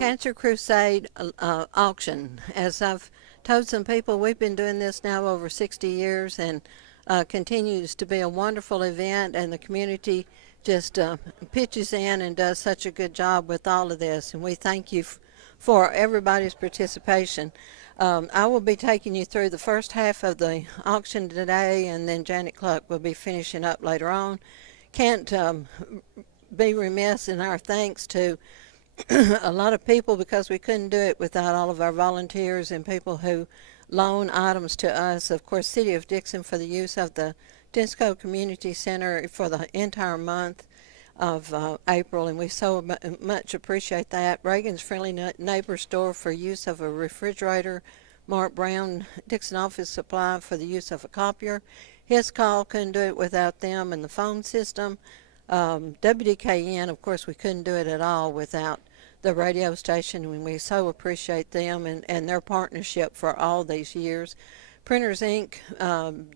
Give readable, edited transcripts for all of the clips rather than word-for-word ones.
Cancer Crusade auction. As I've told some people, we've been doing this now over 60 years and continues to be a wonderful event, and the community just pitches in and does such a good job with all of this, and we thank you for everybody's participation. I will be taking you through the first half of the auction today, and then Janet Cluck will be finishing up later on. Can't be remiss in our thanks to a lot of people, because we couldn't do it without all of our volunteers and people who loan items to us. Of course, City of Dickson for the use of the Disco Community Center for the entire month of April, and we so much appreciate that. Reagan's Friendly Neighbor Store for use of a refrigerator. Mark Brown, Dickson Office Supply for the use of a copier. His call, couldn't do it without them, and the phone system. WDKN, of course, we couldn't do it at all without the radio station, and we so appreciate them and their partnership for all these years. Printers Inc.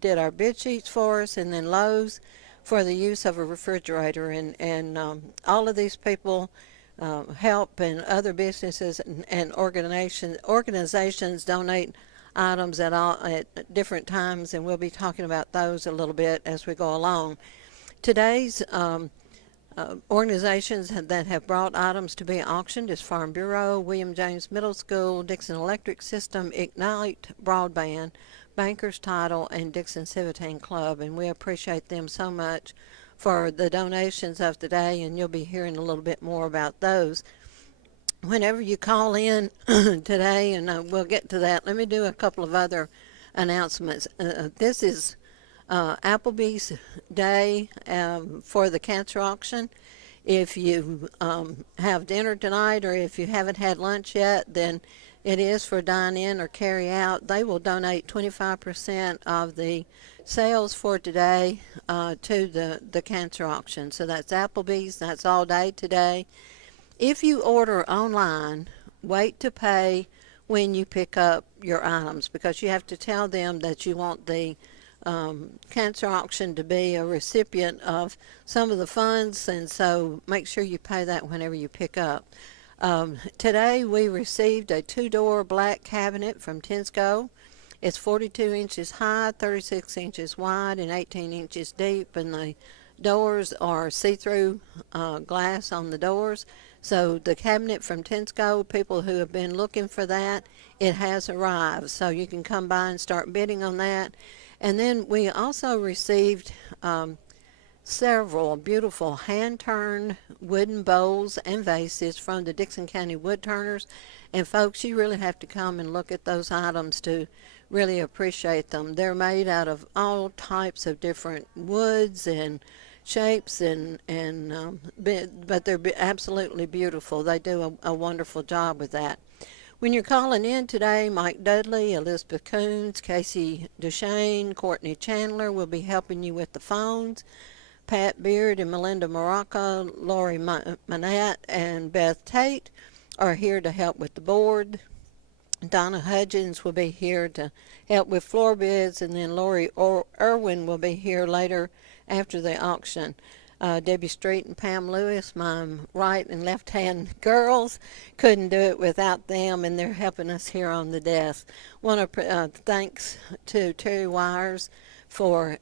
Did our bid sheets for us, and then Lowe's for the use of a refrigerator, and all of these people help, and other businesses and organizations donate items at different times, and we'll be talking about those a little bit as we go along. Today's organizations that have brought items to be auctioned is Farm Bureau, William James Middle School, Dickson Electric System, Ignite Broadband, Bankers Title, and Dickson Civitan Club, and we appreciate them so much for the donations of today, and you'll be hearing a little bit more about those whenever you call in today, and we'll get to that. Let me do a couple of other announcements. This is Applebee's Day for the cancer auction. If you have dinner tonight, or if you haven't had lunch yet, then it is for dine-in or carry-out. They will donate 25% of the sales for today to the cancer auction. So that's Applebee's. That's all day today. If you order online, wait to pay when you pick up your items, because you have to tell them that you want the cancer auction to be a recipient of some of the funds, and so make sure you pay that whenever you pick up. Today we received a 2-door black cabinet from Tensco. It's 42 inches high, 36 inches wide, and 18 inches deep, and the doors are see-through glass on the doors. So the cabinet from Tensco, people who have been looking for that, it has arrived. So you can come by and start bidding on that. And then we also received several beautiful hand-turned wooden bowls and vases from the Dickson County Woodturners. And folks, you really have to come and look at those items to really appreciate them. They're made out of all types of different woods and shapes, but they're absolutely beautiful. They do a wonderful job with that. When you're calling in today, Mike Dudley, Elizabeth Coons, Casey Duchesne, Courtney Chandler will be helping you with the phones. Pat Beard and Melinda Morocco, Lori Manette, and Beth Tate are here to help with the board. Donna Hudgens will be here to help with floor bids, and then Lori Irwin will be here later after the auction. Debbie Street and Pam Lewis, my right and left hand girls, couldn't do it without them, and they're helping us here on the desk. Want to thanks to Terry Wires for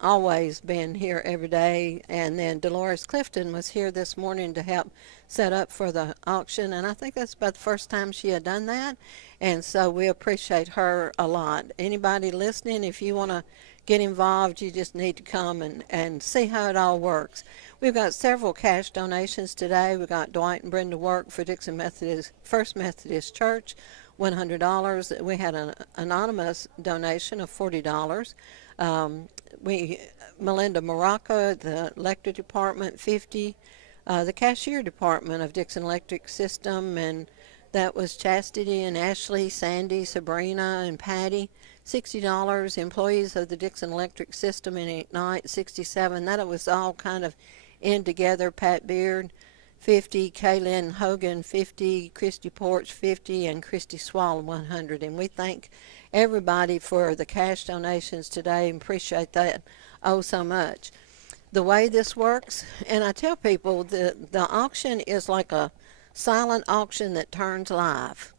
always being here every day, and then Dolores Clifton was here this morning to help set up for the auction, and I think that's about the first time she had done that, and so we appreciate her a lot. Anybody listening, if you want to get involved, you just need to come and see how it all works. We've got several cash donations today. We've got Dwight and Brenda Work for Dickson First Methodist Church, $100. We had an anonymous donation of $40. Melinda Morocco, the electric department, $50. The cashier department of Dickson Electric System, and that was Chastity and Ashley, Sandy, Sabrina, and Patty, $60. Employees of the Dickson Electric System and Ignite, $67. That was all kind of in together. Pat Beard, $50. Kaylin Hogan, $50. Christy Porch, $50. And Christy Swall, $100. And we thank everybody for the cash donations today and appreciate that so much. The way this works, and I tell people the auction is like a silent auction that turns live.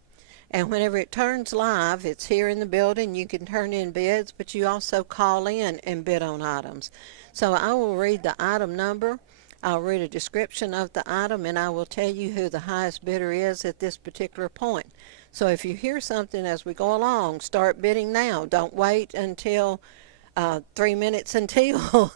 And whenever it turns live, it's here in the building. You can turn in bids, but you also call in and bid on items. So I will read the item number. I'll read a description of the item, and I will tell you who the highest bidder is at this particular point. So if you hear something as we go along, start bidding now. Don't wait until 3 minutes until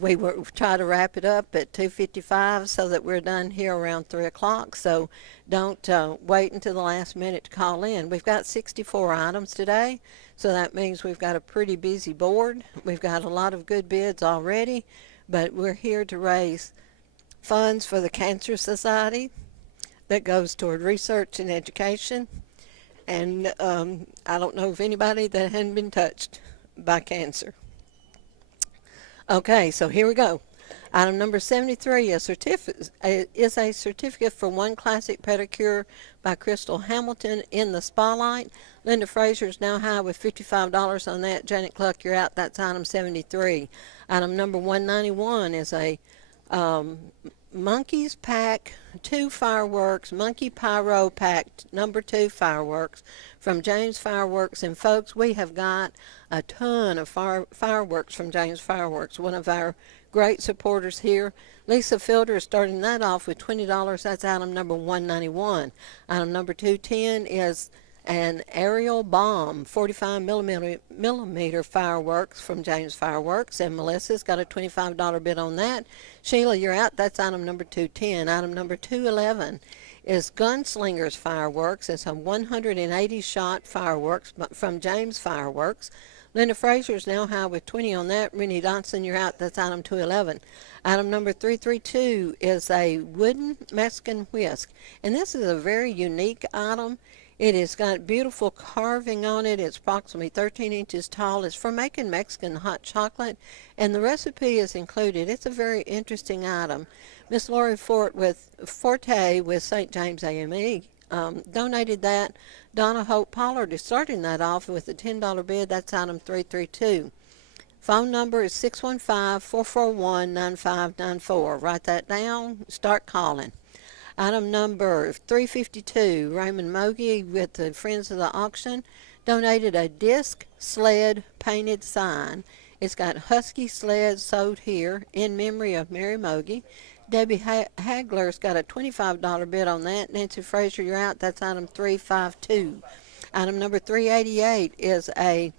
we try to wrap it up at 2:55 so that we're done here around 3 o'clock. So don't wait until the last minute to call in. We've got 64 items today, so that means we've got a pretty busy board. We've got a lot of good bids already, but we're here to raise funds for the Cancer Society that goes toward research and education. And I don't know of anybody that hadn't been touched by cancer. Okay, so here we go. Item number 73 is a certificate for one classic pedicure by Crystal Hamilton in the Spotlight. Linda Frazier's now high with $55 on that. Janet Cluck, you're out. That's item 73. Item number 191 is a Monkeys Pack 2 fireworks, Monkey Pyro Pack number 2 fireworks from James Fireworks. And folks, we have got a ton of fireworks from James Fireworks, one of our great supporters here. Lisa Fielder is starting that off with $20. That's item number 191. Item number 210 is an aerial bomb 45 millimeter fireworks from James Fireworks, and Melissa's got a $25 bid on that. Sheila, you're out. That's item number 210. Item number 211 is Gunslingers Fireworks. It's a 180 shot fireworks from James Fireworks. Linda Frazier's now high with 20 on that. Rennie Dotson, you're out. That's item 211. Item number 332 is a wooden Mexican whisk, and this is a very unique item. It has got beautiful carving on it. It's approximately 13 inches tall. It's for making Mexican hot chocolate, and the recipe is included. It's a very interesting item. Miss Lori Forte with St. James AME donated that. Donna Hope Pollard is starting that off with a $10 bid. That's item 332. Phone number is 615-441-9594. Write that down. Start calling. Item number 352, Raymond Mogi with the Friends of the Auction donated a disc sled painted sign. It's got Husky Sled Sewed Here in memory of Mary Mogi. Debbie Hagler's got a $25 bid on that. Nancy Frazier, you're out. That's item 352. Item number 388 is a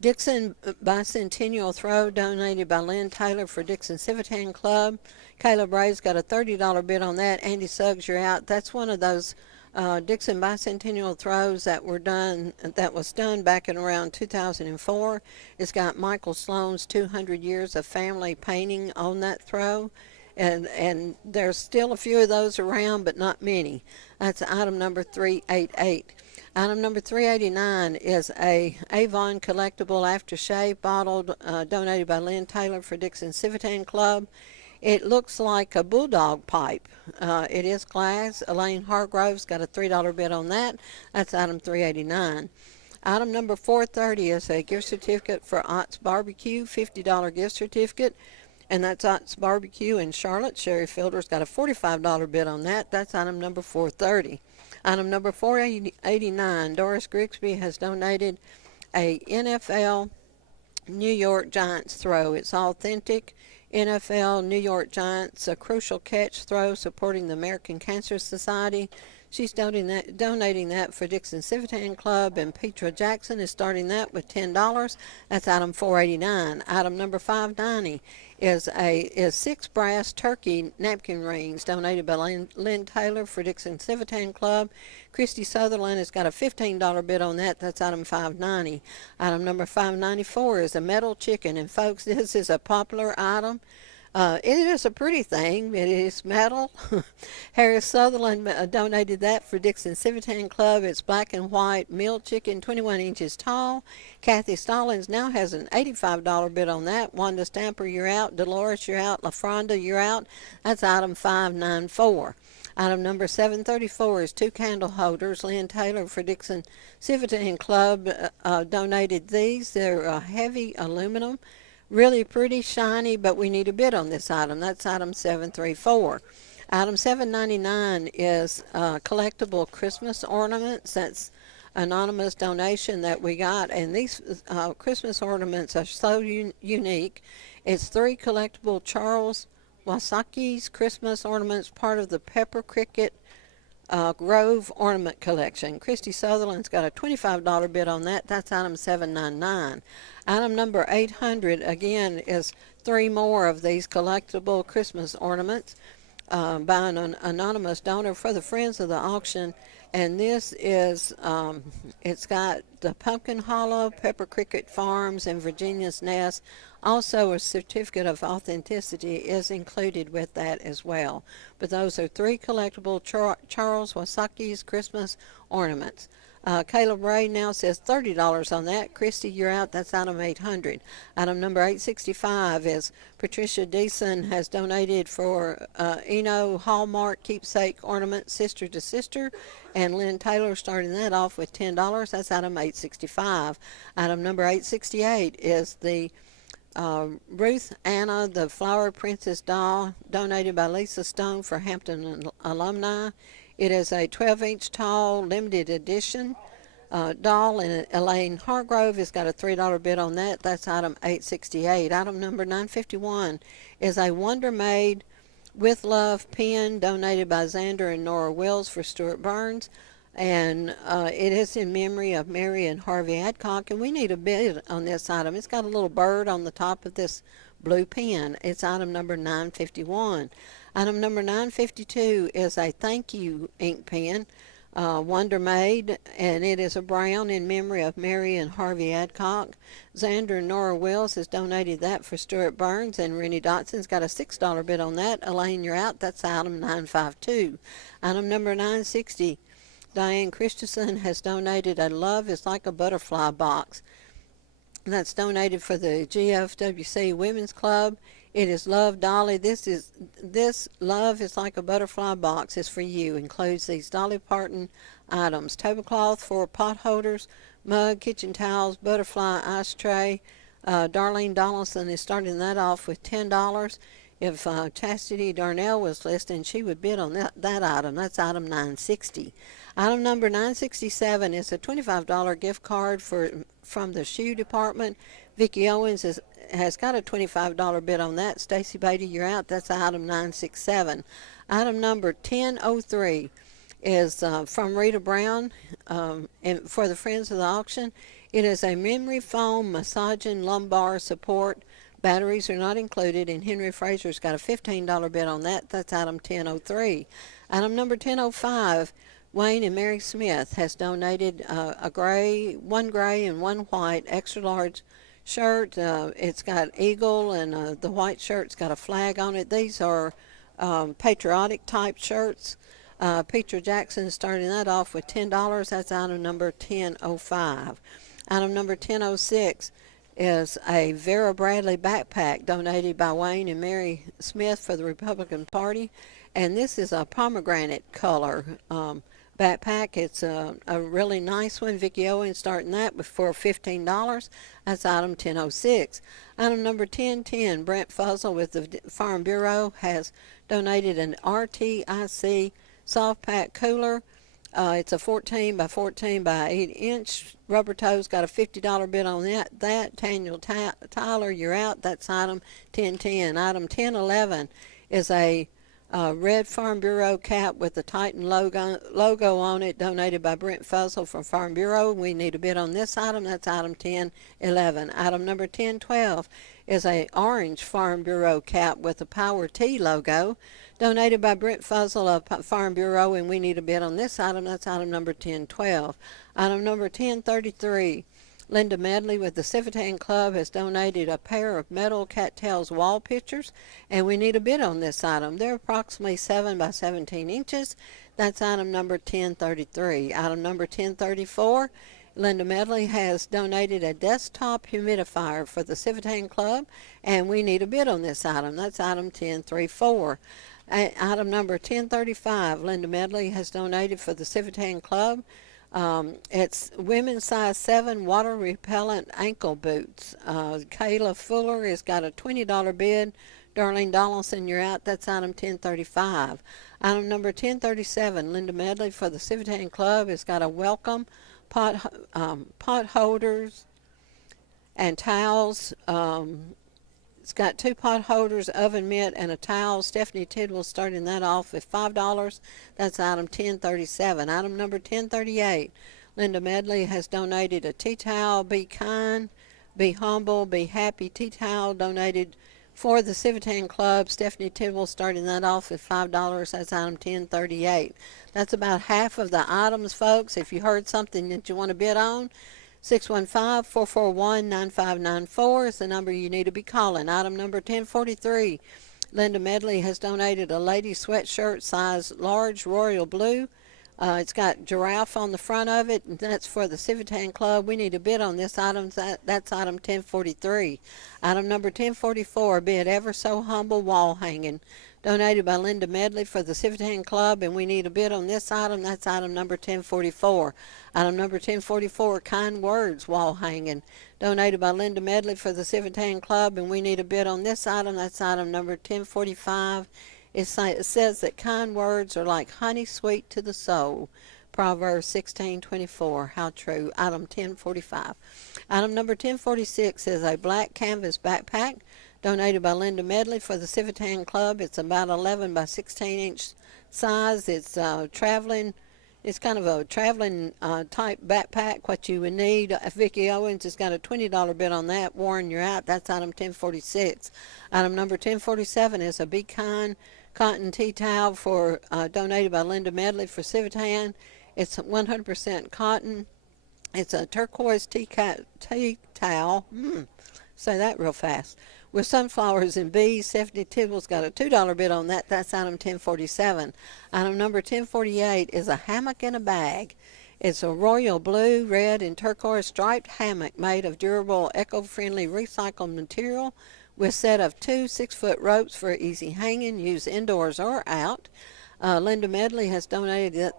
Dickson Bicentennial Throw donated by Lynn Taylor for Dickson Civitan Club. Caleb Ray's got a $30 bid on that. Andy Suggs, you're out. That's one of those Dickson Bicentennial Throws that was done back in around 2004. It's got Michael Sloan's 200 Years of Family painting on that throw. And there's still a few of those around, but not many. That's item number 388. Item number 389 is a Avon collectible aftershave bottle donated by Lynn Taylor for Dickson Civitan Club. It looks like a bulldog pipe. It is glass. Elaine Hargrove's got a $3 bid on that. That's item 389. Item number 430 is a gift certificate for Ott's Barbecue, $50 gift certificate. And that's Ott's Barbecue in Charlotte. Sherry Fielder's got a $45 bid on that. That's item number 430. Item number 489, Doris Grigsby has donated a NFL New York Giants throw. It's authentic NFL New York Giants, a crucial catch throw supporting the American Cancer Society. She's donating that for Dickson Civitan Club, and Petra Jackson is starting that with $10. That's item 489. Item number 590 is 6 brass turkey napkin rings donated by Lynn Taylor for Dickson Civitan Club. Christy Sutherland has got a $15 bid on that. That's item 590. Item number 594 is a metal chicken, and folks, this is a popular item. It is a pretty thing. It is metal. Harris Sutherland donated that for Dickson Civitan Club. It's black and white milled chicken, 21 inches tall. Kathy Stallings now has an $85 bid on that. Wanda Stamper, you're out. Dolores, you're out. LaFronda, you're out. That's item 594. Item number 734 is 2 candle holders. Lynn Taylor for Dickson Civitan Club donated these. They're heavy aluminum. Really pretty, shiny, but we need a bid on this item. That's item 734. Item 799 is collectible Christmas ornaments. That's anonymous donation that we got, and these Christmas ornaments are so unique. It's three collectible Charles Wasaki's Christmas ornaments, part of the Pepper Cricket Grove Ornament Collection. Christy Sutherland's got a $25 bid on that. That's item 799. Item number 800, again, is three more of these collectible Christmas ornaments by an anonymous donor for the Friends of the Auction. And this is, it's got the Pumpkin Hollow, Pepper Cricket Farms, and Virginia's Nest. Also, a certificate of authenticity is included with that as well. But those are three collectible Charles Wasaki's Christmas ornaments. Caleb Ray now says $30 on that. Christy, you're out. That's item 800. Item number 865 is Patricia Dickson has donated for Eno Hallmark keepsake ornament, sister to sister, and Lynn Taylor starting that off with $10. That's item 865. Item number 868 is the Ruth Anna, the Flower Princess doll, donated by Lisa Stone for Hampton alumni. It is a 12-inch tall, limited edition doll, and Elaine Hargrove has got a $3 bid on that. That's item 868. Item number 951 is a Wonder Maid with Love pen donated by Xander and Nora Wills for Stuart Burns. And it is in memory of Mary and Harvey Adcock, and we need a bid on this item. It's got a little bird on the top of this blue pen. It's item number 951. Item number 952 is a thank you ink pen, Wonder Maid, and it is a brown in memory of Mary and Harvey Adcock. Xander and Nora Wills has donated that for Stuart Burns, and Rennie Dotson's got a $6 bid on that. Elaine, you're out. That's item 952. Item number 960. Diane Christensen has donated a Love is Like a Butterfly box. That's donated for the GFWC Women's Club. It is Love Dolly. This Love is Like a Butterfly box is for you. Includes these Dolly Parton items: tablecloth for pot holders, mug, kitchen towels, butterfly ice tray. Darlene Donaldson is starting that off with $10. If Chastity Darnell was listed, she would bid on that item. That's item 960. Item number 967 is a $25 gift card from the shoe department. Vicki Owens has got a $25 bid on that. Stacy Beatty, you're out. That's item 967. Item number 1003 is from Rita Brown and for the Friends of the Auction. It is a memory foam massaging lumbar support. Batteries are not included, and Henry Fraser's got a $15 bid on that. That's item 1003. Item number 1005, Wayne and Mary Smith has donated one gray and one white extra large shirt. It's got eagle, and the white shirt's got a flag on it. These are patriotic type shirts. Peter Jackson is starting that off with $10. That's item number 1005. Item number 1006 is a Vera Bradley backpack donated by Wayne and Mary Smith for the Republican Party. And this is a pomegranate color backpack. It's a really nice one. Vicki Owens starting that for $15. That's item 1006. Item number 1010, Brent Fuzzle with the Farm Bureau has donated an RTIC soft pack cooler. It's a 14 by 14 by 8 inch. Rubber Toe's got a $50 bid on that. Daniel Tyler, you're out. That's item 1010. Item 1011 is a red Farm Bureau cap with the Titan logo on it, donated by Brent Fuzzle from Farm Bureau. We need a bid on this item. That's item 1011. Item number 1012 is a orange Farm Bureau cap with the Power T logo, donated by Brent Fuzzle of Farm Bureau, and we need a bid on this item. That's item number 1012. Item number 1033, Linda Medley with the Civitan Club has donated a pair of metal cattails wall pictures, and we need a bid on this item. They're approximately 7 by 17 inches. That's item number 1033. Item number 1034, Linda Medley has donated a desktop humidifier for the Civitan Club, and we need a bid on this item. That's item 1034. Item number 1035, Linda Medley has donated for the Civitan Club. It's women's size 7 water repellent ankle boots. Kayla Fuller has got a $20 bid. Darlene Donaldson, you're out. That's item 1035. Item number 1037, Linda Medley for the Civitan Club has got a welcome pot holders and towels. It's got 2 pot holders, oven mitt, and a towel. Stephanie Tidwell starting that off with $5. That's item 1037. Item number 1038, Linda Medley has donated a tea towel. Be kind, be humble, be happy tea towel donated for the Civitan Club. Stephanie Tidwell starting that off with $5. That's item 1038. That's about half of the items, folks. If you heard something that you want to bid on, 615-441-9594 is the number you need to be calling. Item number 1043, Linda Medley has donated a ladies sweatshirt size large royal blue. It's got giraffe on the front of it, and that's for the Civitan Club. We need a bid on this item. That's item 1043. Item number 1044, bid ever so humble wall hanging, donated by Linda Medley for the Civitan Club, and we need a bid on this item. That's item number 1044. Item number 1044, kind words wall hanging, donated by Linda Medley for the Civitan Club, and we need a bid on this item. That's item number 1045. It says that kind words are like honey sweet to the soul. Proverbs 16:24. How true. Item 1045. Item number 1046 is a black canvas backpack donated by Linda Medley for the Civitan Club. It's about 11 by 16 inch size. It's traveling. It's kind of a traveling type backpack, what you would need. Vicki Owens has got a $20 bid on that. Warren, you're out. That's item 1046. Item number 1047 is a Be Kind cotton tea towel donated by Linda Medley for Civitan. It's 100% cotton. It's a turquoise tea towel. Say that real fast. With sunflowers and bees. Stephanie Tidwell's got a $2 bid on that. That's item 1047. Item number 1048 is a hammock in a bag. It's a royal blue, red, and turquoise striped hammock made of durable, eco-friendly recycled material with set of 2 6-foot ropes for easy hanging, used indoors or out. Linda Medley has donated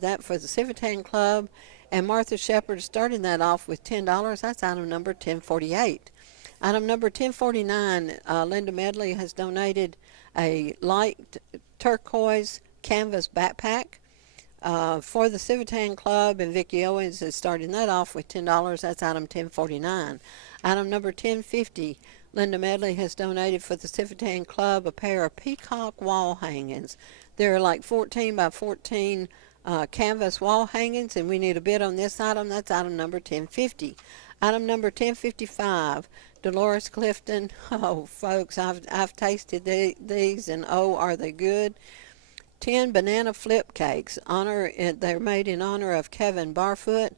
that for the Civitan Club, and Martha Shepard is starting that off with $10. That's item number 1048. Item number 1049, Linda Medley has donated a light turquoise canvas backpack for the Civitan Club, and Vicki Owens is starting that off with $10. That's item 1049. Item number 1050, Linda Medley has donated for the Civitan Club a pair of peacock wall hangings. They're like 14 by 14 canvas wall hangings, and we need a bid on this item. That's item number 1050. Item number 1055, Dolores Clifton. Oh, folks, I've tasted these, and oh, are they good. 10 banana flip cakes. They're made in honor of Kevin Barfoot.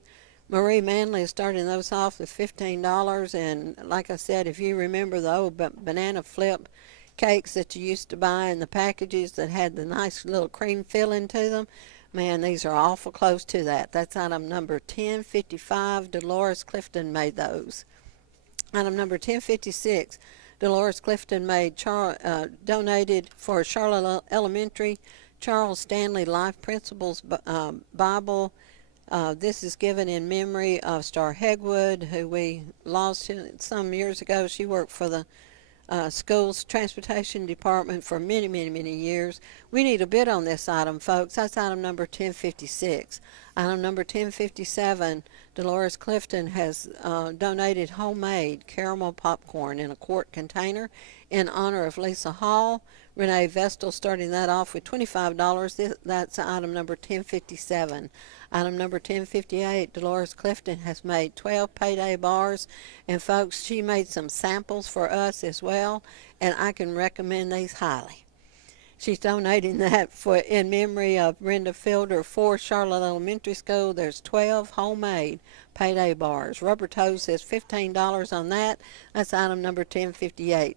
Marie Manley is starting those off with $15, and like I said, if you remember the old banana flip cakes that you used to buy in the packages that had the nice little cream filling to them, man, these are awful close to that. That's item number 1055. Dolores Clifton made those. Item number 1056, Dolores Clifton donated for Charlotte Elementary Charles Stanley Life Principles Bible. This is given in memory of Star Hegwood, who we lost some years ago. She worked for the school's transportation department for many, many, many years. We need a bid on this item, folks. That's item number 1056. Item number 1057, Dolores Clifton has donated homemade caramel popcorn in a quart container in honor of Lisa Hall. Renee Vestal starting that off with $25. That's item number 1057. Item number 1058, Dolores Clifton has made 12 payday bars, and folks, she made some samples for us as well, and I can recommend these highly. She's donating that in memory of Brenda Fielder for Charlotte Elementary School. There's 12 homemade payday bars. Rubber Toes says $15 on that. That's item number 1058.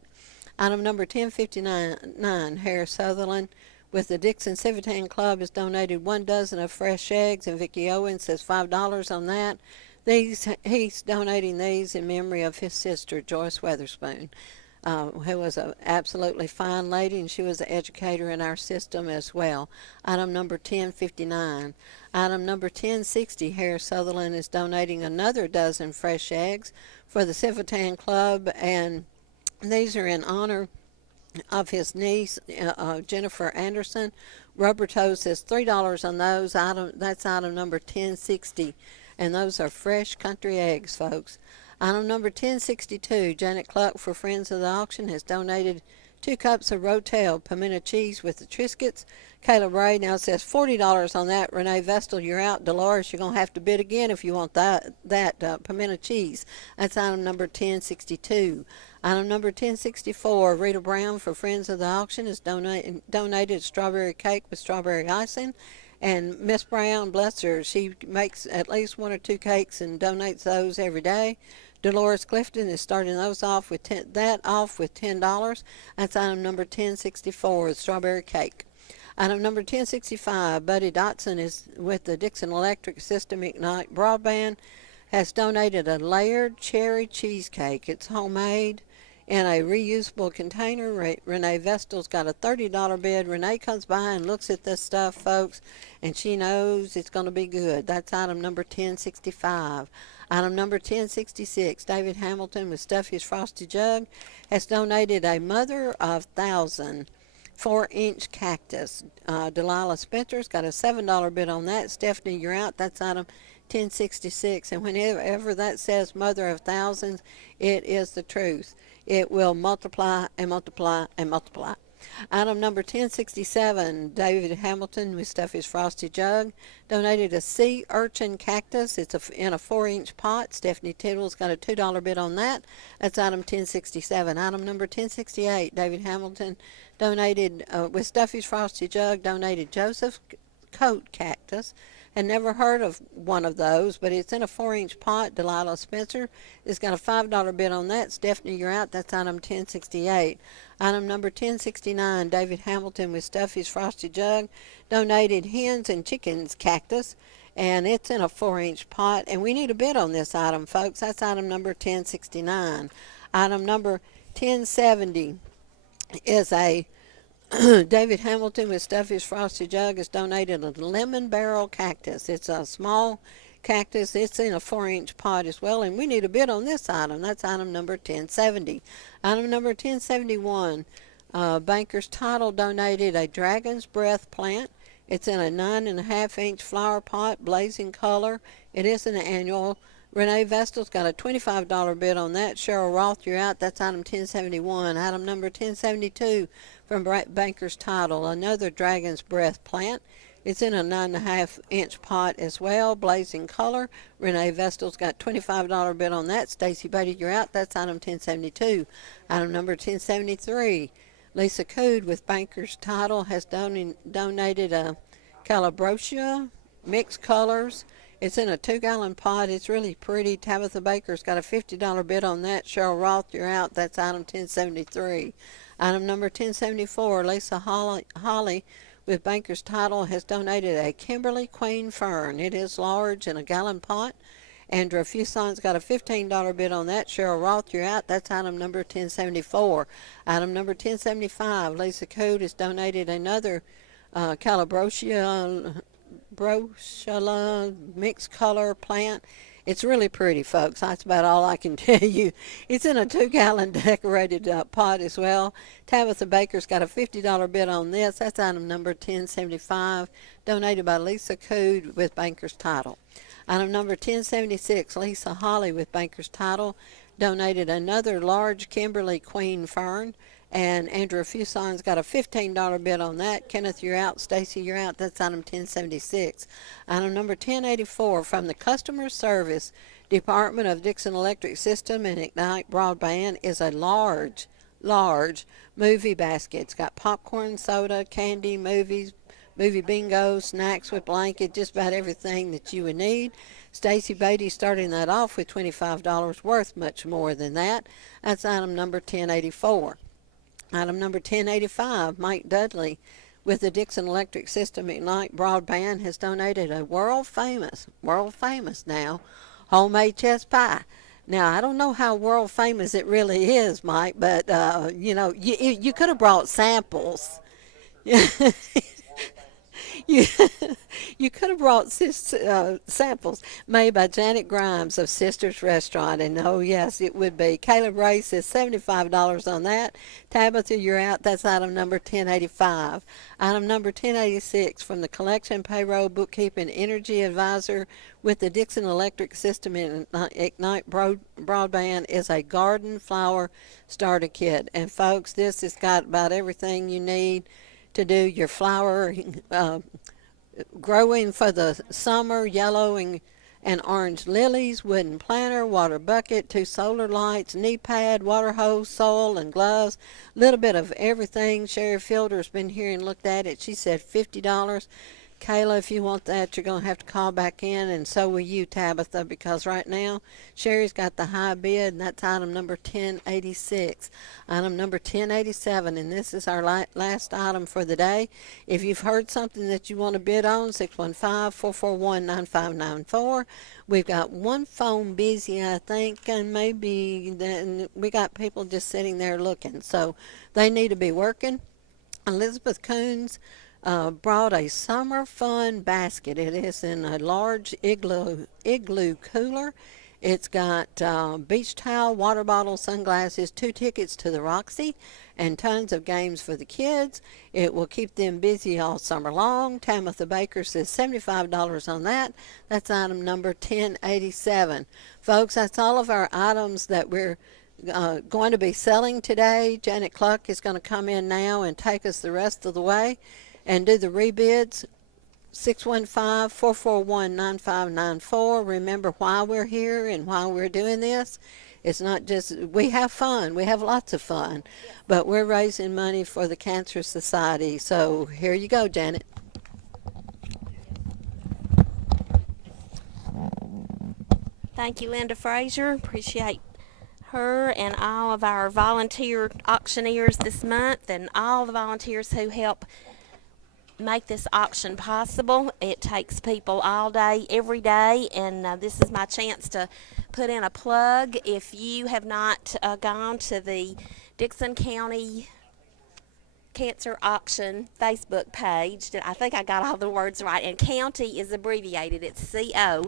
Item number 1059, Harris Sutherland with the Dickson Civitan Club has donated 1 dozen of fresh eggs, and Vicki Owens says $5 on that. He's donating these in memory of his sister, Joyce Weatherspoon, who was an absolutely fine lady, and she was an educator in our system as well. Item number 1059. Item number 1060, Harris Sutherland is donating another dozen fresh eggs for the Civitan Club, and these are in honor of his niece, Jennifer Anderson. Rubber Toe says $3 on those. That's item number 1060. And those are fresh country eggs, folks. Item number 1062, Janet Cluck for Friends of the Auction has donated 2 cups of Rotel pimento cheese with the Triscuits. Caleb Ray now says $40 on that. Renee Vestal, you're out. Dolores, you're going to have to bid again if you want that pimento cheese. That's item number 1062. Item number 1064, Rita Brown for Friends of the Auction has donated strawberry cake with strawberry icing. And Miss Brown, bless her, she makes at least 1 or 2 cakes and donates those every day. Dolores Clifton is starting those off with $10. That's item number 1064, the strawberry cake. Item number 1065, Buddy Dotson is with the Dickson Electric System Ignite Broadband, has donated a layered cherry cheesecake. It's homemade in a reusable container. Renee Vestal's got a $30 bid. Renee comes by and looks at this stuff, folks, and she knows it's going to be good. That's item number 1065. Item number 1066, David Hamilton with Stuffy's Frosty Jug has donated a mother of thousand 4-inch cactus. Delilah Spencer's got a $7 bid on that. Stephanie, you're out. That's item 1066. And whenever that says mother of thousands, it is the truth. It will multiply and multiply and multiply. Item number 1067, David Hamilton with Stuffy's Frosty Jug donated a sea urchin cactus. It's in a 4-inch pot. Stephanie Tittle's got a $2 bid on that. That's item 1067. Item number 1068, David Hamilton donated, with Stuffy's Frosty Jug, donated Joseph Coat cactus. Had never heard of one of those, but it's in a 4-inch pot. Delilah Spencer has got a $5 bid on that. Stephanie, you're out. That's item 1068. Item number 1069, David Hamilton with Stuffy's Frosty Jug donated hens and chickens cactus, and it's in a 4-inch pot. And we need a bid on this item, folks. That's item number 1069. Item number 1070 is a David Hamilton with Stuffy's Frosty Jug has donated a lemon barrel cactus. It's a small cactus. It's in a 4-inch pot as well, and we need a bid on this item. That's item number 1070. Item number 1071, Banker's Title donated a dragon's breath plant. It's in a 9.5-inch flower pot, blazing color. It is an annual. Renee Vestal's got a $25 bid on that. Cheryl Roth, you're out. That's item 1071. Item number 1072 from Banker's Title, another dragon's breath plant. It's in a 9.5-inch pot as well, blazing color. Renee Vestal's got $25 bid on that. Stacy Beatty, you're out. That's item 1072. Item number 1073. Lisa Cood with Banker's Title has donated a Calabrosia, mixed colors. It's in a 2-gallon pot. It's really pretty. Tabitha Baker's got a $50 bid on that. Cheryl Roth, you're out. That's item 1073. Item number 1074, Lisa Holly with Banker's Title has donated a Kimberly Queen Fern. It is large in a gallon pot. Andrew Fuson's got a $15 bid on that. Cheryl Roth, you're out. That's item number 1074. Item number 1075, Lisa Code has donated another Calabrosia mixed color plant. It's really pretty, folks. That's about all I can tell you. It's in a 2-gallon decorated pot as well. Tabitha Baker's got a $50 bid on this. That's item number 1075, donated by Lisa Cood with Banker's Title. Item number 1076, Lisa Holly with Banker's Title donated another large Kimberly Queen Fern. And Andrew Fuson's got a $15 bid on that. Kenneth, you're out. Stacy, you're out. That's item 1076. Item number 1084 from the Customer Service Department of Dickson Electric System and Ignite Broadband is a large movie basket. It's got popcorn, soda, candy, movies, movie bingo, snacks with blanket, just about everything that you would need. Stacy Beatty starting that off with $25 worth, much more than that. That's item number 1084. Item number 1085, Mike Dudley with the Dickson Electric System Ignite Broadband has donated a world famous now, homemade chess pie. Now, I don't know how world famous it really is, Mike, but, you could have brought samples. You you could have brought samples made by Janet Grimes of Sisters Restaurant, and oh yes, it would be. Caleb Ray says $75 on that. Tabitha, you're out. That's item number 1085. Item number 1086 from the Collection Payroll Bookkeeping Energy Advisor with the Dickson Electric System and Ignite Broadband is a garden flower starter kit. And folks, this has got about everything you need to do your flower growing for the summer, yellow and orange lilies, wooden planter, water bucket, 2 solar lights, knee pad, water hose, soil, and gloves. Little bit of everything. Sherry Fielder's been here and looked at it. She said $50. Kayla, if you want that, you're going to have to call back in, and so will you, Tabitha, because right now Sherry's got the high bid, and that's item number 1086. Item number 1087, and this is our last item for the day. If you've heard something that you want to bid on, 615-441-9594. We've got one phone busy, I think, and maybe then we got people just sitting there looking, so they need to be working. Elizabeth Coons brought a summer fun basket. It is in a large igloo cooler. It's got beach towel, water bottle, sunglasses, 2 tickets to the Roxy, and tons of games for the kids. It will keep them busy all summer long. Tamitha Baker says $75 on that. That's item number 1087. Folks, that's all of our items that we're going to be selling today. Janet Cluck is going to come in now and take us the rest of the way and do the rebids. 615-441-9594. Remember why we're here and why we're doing this. It's not just, we have fun. We have lots of fun. But we're raising money for the Cancer Society. So here you go, Janet. Thank you, Linda Frazier. Appreciate her and all of our volunteer auctioneers this month and all the volunteers who help make this auction possible. It takes people all day, every day, and this is my chance to put in a plug. If you have not gone to the Dickson County Cancer Auction Facebook page, I think I got all the words right, and county is abbreviated, it's CO,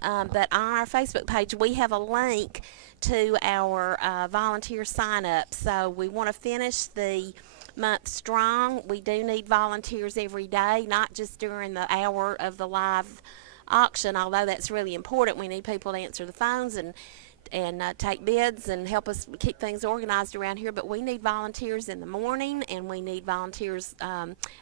but on our Facebook page we have a link to our volunteer sign up. So we want to finish the month strong. We do need volunteers every day, not just during the hour of the live auction, although that's really important. We need people to answer the phones and take bids and help us keep things organized around here. But we need volunteers in the morning, and we need volunteers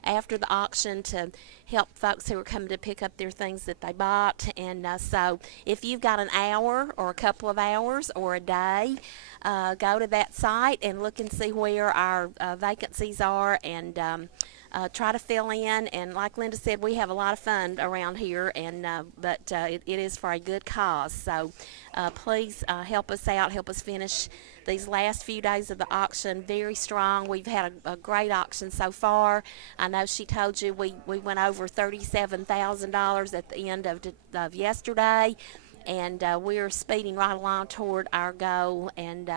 after the auction to help folks who are coming to pick up their things that they bought. And so if you've got an hour or a couple of hours or a day, go to that site and look and see where our vacancies are, and try to fill in. And like Linda said, we have a lot of fun around here, and but it is for a good cause. So please help us out, help us finish these last few days of the auction very strong. We've had a great auction so far. I know she told you we went over $37,000 at the end of yesterday, and we're speeding right along toward our goal. And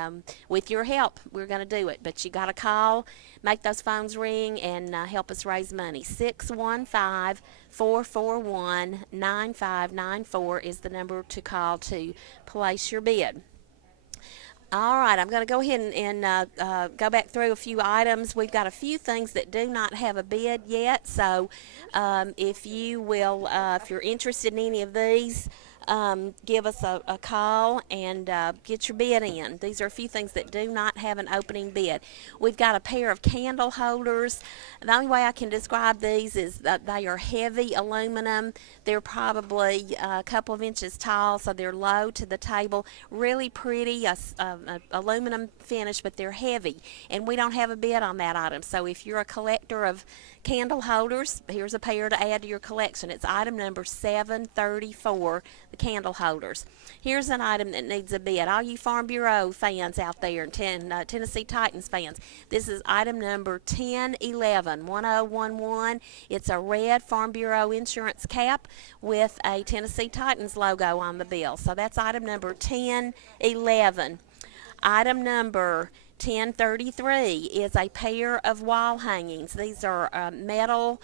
with your help, we're going to do it. But you got to call, make those phones ring, and help us raise money. 615-441-9594 is the number to call to place your bid. All right, I'm going to go ahead and go back through a few items. We've got a few things that do not have a bid yet, so if you will, if you're interested in any of these, give us a call and get your bid in. These are a few things that do not have an opening bid. We've got a pair of candle holders. The only way I can describe these is that they are heavy aluminum. They're probably a couple of inches tall, so they're low to the table. Really pretty, aluminum finish, but they're heavy. And we don't have a bid on that item. So if you're a collector of candle holders, here's a pair to add to your collection. It's item number 734, the candle holders. Here's an item that needs a bid. All you Farm Bureau fans out there and Tennessee Titans fans, this is item number 1011, 1011. It's a red Farm Bureau insurance cap with a Tennessee Titans logo on the bill. So that's item number 1011. Item number 1033 is a pair of wall hangings. These are metal,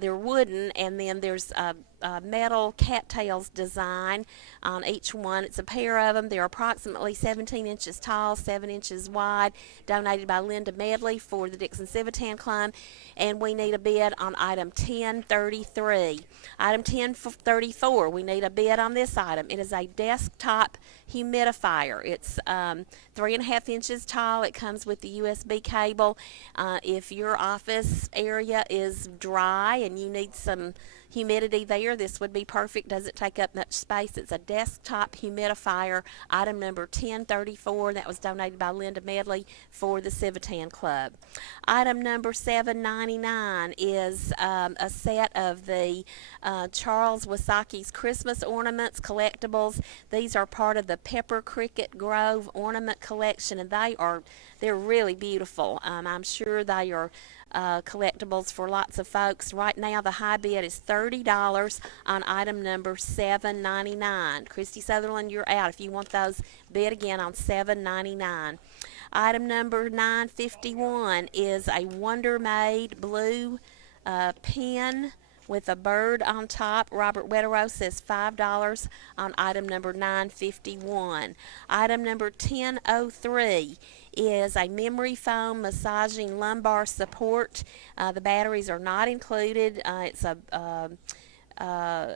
they're wooden, and then there's a metal cattails design on each one. It's a pair of them. They're approximately 17 inches tall, 7 inches wide, donated by Linda Medley for the Dickson Civitan Club, and we need a bid on item 1033. Item 1034, we need a bid on this item. It is a desktop humidifier. It's 3.5 inches tall. It comes with the USB cable. If your office area is dry and you need some humidity there, this would be perfect. Doesn't take up much space. It's a desktop humidifier, item number 1034. That was donated by Linda Medley for the Civitan Club. Item number 799 is a set of the Charles Wasaki's Christmas ornaments collectibles. These are part of the Pepper Cricket Grove ornament collection, and they're really beautiful. I'm sure they are collectibles for lots of folks. Right now the high bid is $30 on item number 799. Christy Sutherland, you're out. If you want those, bid again on 799. Item number 951 is a Wonder Made blue pen with a bird on top. Robert Wetterow says $5 on item number 951. Item number 1003 is a memory foam massaging lumbar support. The batteries are not included. It's a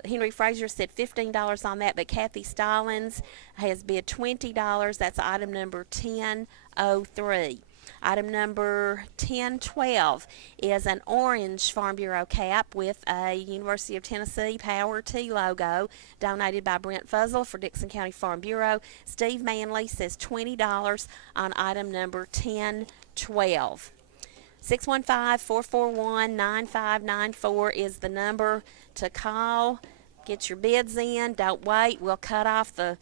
Henry Fraser said $15 on that, but Kathy Stallings has bid $20. That's item number 1003. Item number 1012 is an orange Farm Bureau cap with a University of Tennessee Power T logo, donated by Brent Fuzzle for Dickson County Farm Bureau. Steve Manley says $20 on item number 1012. 615-441-9594 is the number to call. Get your bids in. Don't wait. We'll cut off the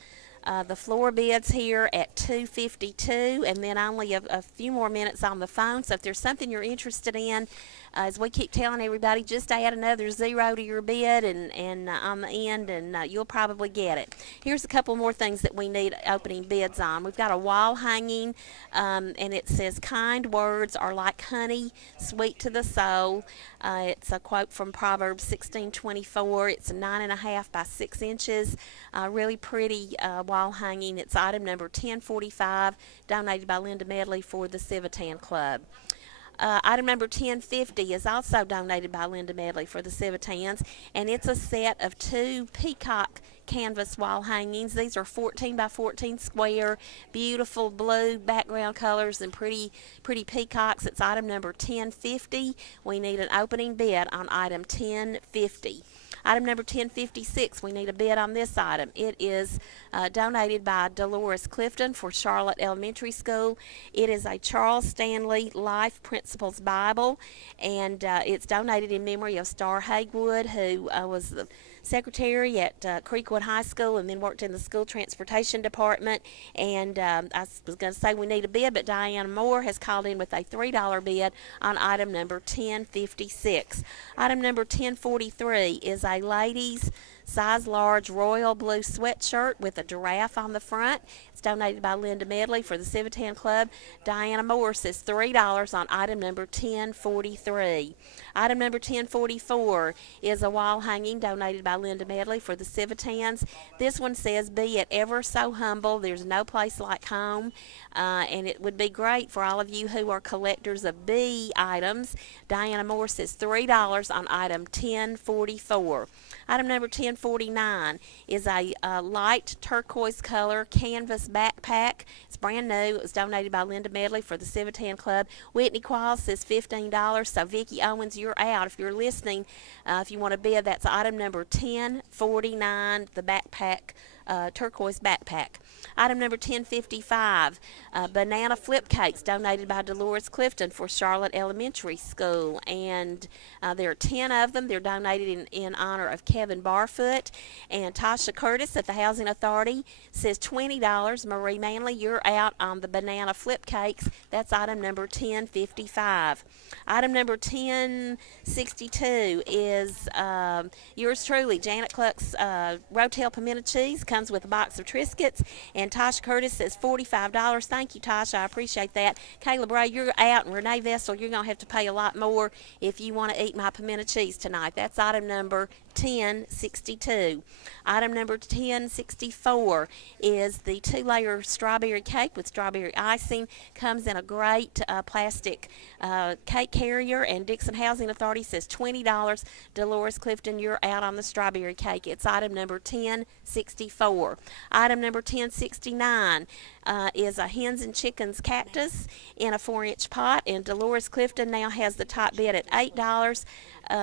floor bids here at 2:52, and then only a few more minutes on the phone. So if there's something you're interested in, as we keep telling everybody, just add another zero to your bid and on the end, and you'll probably get it. Here's a couple more things that we need opening bids on. We've got a wall hanging, and it says, "Kind words are like honey, sweet to the soul." It's a quote from Proverbs 16:24. It's 9.5 by 6 inches. Really pretty wall hanging. It's item number 1045, donated by Linda Medley for the Civitan Club. Item number 1050 is also donated by Linda Medley for the Civitans, and it's a set of 2 peacock canvas wall hangings. These are 14 by 14 square, beautiful blue background colors and pretty peacocks. It's item number 1050. We need an opening bid on item 1050. Item number 1056, we need a bid on this item. It is donated by Dolores Clifton for Charlotte Elementary School. It is a Charles Stanley Life Principles Bible, and it's donated in memory of Star Haywood, who was the secretary at Creekwood High School and then worked in the school transportation department. And I was going to say we need a bid, but Diana Moore has called in with a $3 bid on item number 1056. Item number 1043 is a ladies' size large royal blue sweatshirt with a giraffe on the front. It's donated by Linda Medley for the Civitan Club. Diana Moore says $3 on item number 1043. Item number 1044 is a wall hanging donated by Linda Medley for the Civitans. This one says, "Be it ever so humble, there's no place like home." And it would be great for all of you who are collectors of bee items. Diana Moore says $3 on item 1044. Item number 1049 is a light turquoise color canvas backpack. It's brand new. It was donated by Linda Medley for the Civitan Club. Whitney Qualls says $15. So Vicki Owens, you're out. If you're listening, if you want to bid, that's item number 1049, the backpack, turquoise backpack. Item number 1055, banana flip cakes donated by Dolores Clifton for Charlotte Elementary School, and there are 10 of them. They're donated in honor of Kevin Barfoot. And Tasha Curtis at the Housing Authority says $20. Marie Manley, you're out on the banana flip cakes. That's item number 1055. Item number 1062 is yours truly, Janet Cluck's Rotel Pimento Cheese, comes with a box of Triscuits. And Tasha Curtis says $45. Thank you, Tasha. I appreciate that. Caleb Ray, you're out, and Renee Vessel, you're going to have to pay a lot more if you want to eat my pimento cheese tonight. That's item number 1062. Item number 1064 is the 2-layer strawberry cake with strawberry icing. Comes in a great plastic cake carrier, and Dickson Housing Authority says $20. Dolores Clifton, you're out on the strawberry cake. It's item number 1064. Item number 1069 is a hens and chickens cactus in a 4-inch pot, and Dolores Clifton now has the top bid at $8.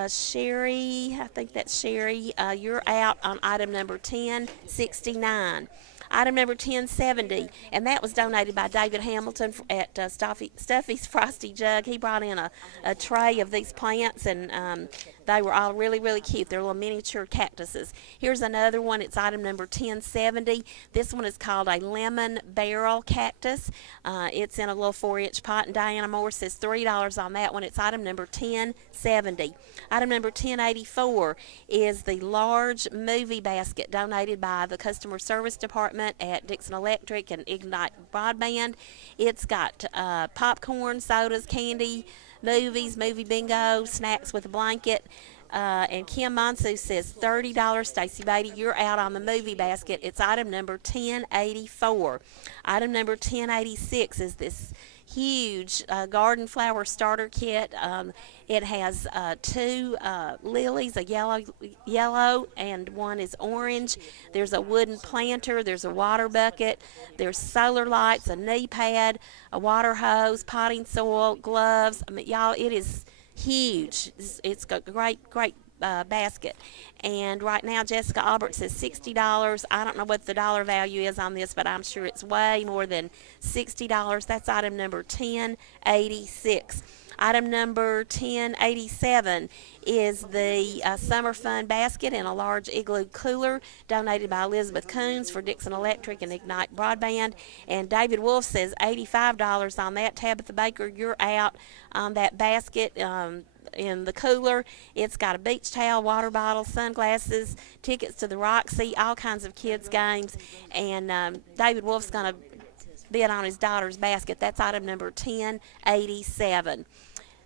Sherry, I think that's Sherry, you're out on item number 1069. Item number 1070, and that was donated by David Hamilton at Stuffy's Frosty Jug. He brought in a tray of these plants, and they were all really, really cute. They're little miniature cactuses. Here's another one. It's item number 1070. This one is called a lemon barrel cactus. It's in a little 4-inch pot, and Diana Moore says $3 on that one. It's item number 1070. Item number 1084 is the large movie basket donated by the Customer Service Department at Dickson Electric and Ignite Broadband. It's got popcorn, sodas, candy, movies, movie bingo, snacks with a blanket. And Kim Monsu says $30. Stacy Beatty, you're out on the movie basket. It's item number 1084. Item number 1086 is this huge garden flower starter kit. It has 2 lilies, a yellow and one is orange. There's a wooden planter, there's a water bucket, there's solar lights, a knee pad, a water hose, potting soil, gloves. I mean, y'all, it is huge. It's got great basket. And right now Jessica Albert says $60. I don't know what the dollar value is on this, but I'm sure it's way more than $60. That's item number 1086. Item number 1087 is the Summer Fun Basket in a large igloo cooler donated by Elizabeth Coons for Dickson Electric and Ignite Broadband. And David Wolf says $85 on that. Tabitha Baker, you're out on that basket. In the cooler, it's got a beach towel, water bottle, sunglasses, tickets to the Roxy, all kinds of kids games, and David Wolf's going to bid on his daughter's basket. That's item number 1087.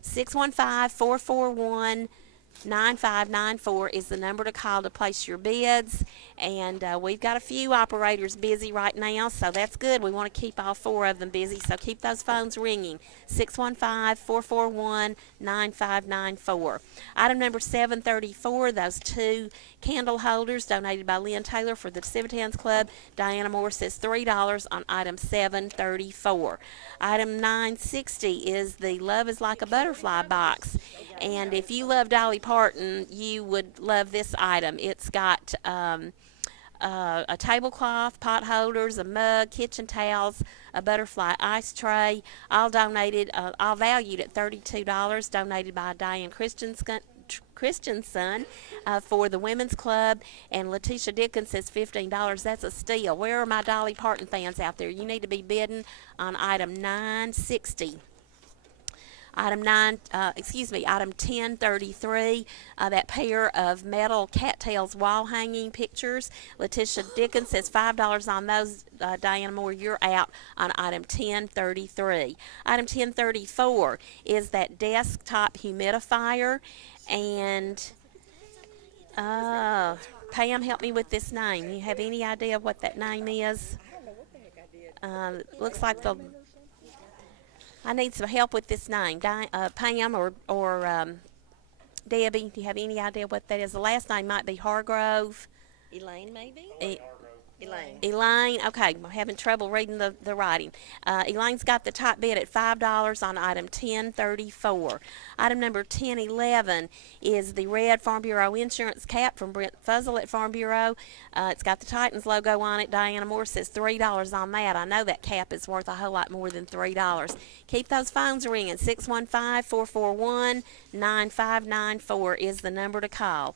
615-441-9594 is the number to call to place your bids, and we've got a few operators busy right now, so that's good. We want to keep all 4 of them busy, so keep those phones ringing. 615-441-9594. Item number 734, those 2 candle holders donated by Lynn Taylor for the Civitans Club. Diana Moore says $3 on item 734. Item 960 is the Love is Like a Butterfly box, and if you love Dolly Parton, you would love this item. It's got a tablecloth, pot holders, a mug, kitchen towels, a butterfly ice tray, all donated, all valued at $32, donated by Diane Christensen for the Women's Club, and Letitia Dickens says $15. That's a steal. Where are my Dolly Parton fans out there? You need to be bidding on item 960. Item 1033, that pair of metal cattails wall hanging pictures. Letitia Dickens says $5 on those. Diana Moore, you're out on item 1033. Item 1034 is that desktop humidifier, and Pam, help me with this name. You have any idea what that name is? Looks like I need some help with this name. Pam or Debbie, do you have any idea what that is? The last name might be Hargrove. Elaine, maybe? Elaine, okay, I'm having trouble reading the writing. Elaine's got the top bid at $5 on item 1034. Item number 1011 is the red Farm Bureau insurance cap from Brent Fuzzle at Farm Bureau. It's got the Titans logo on it. Diana Moore says $3 on that. I know that cap is worth a whole lot more than $3. Keep those phones ringing. 615-441-9594 is the number to call.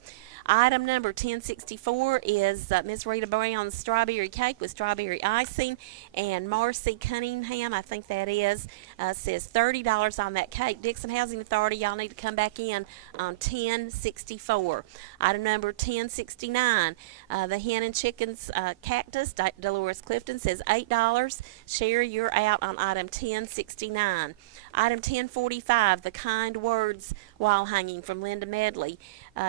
Item number 1064 is Miss Rita Brown's strawberry cake with strawberry icing. And Marcy Cunningham, I think that is, says $30 on that cake. Dickson Housing Authority, y'all need to come back in on 1064. Item number 1069, the Hen and Chickens Cactus, Dolores Clifton says $8. Sherry, you're out on item 1069. Item 1045, the Kind Words wall hanging from Linda Medley.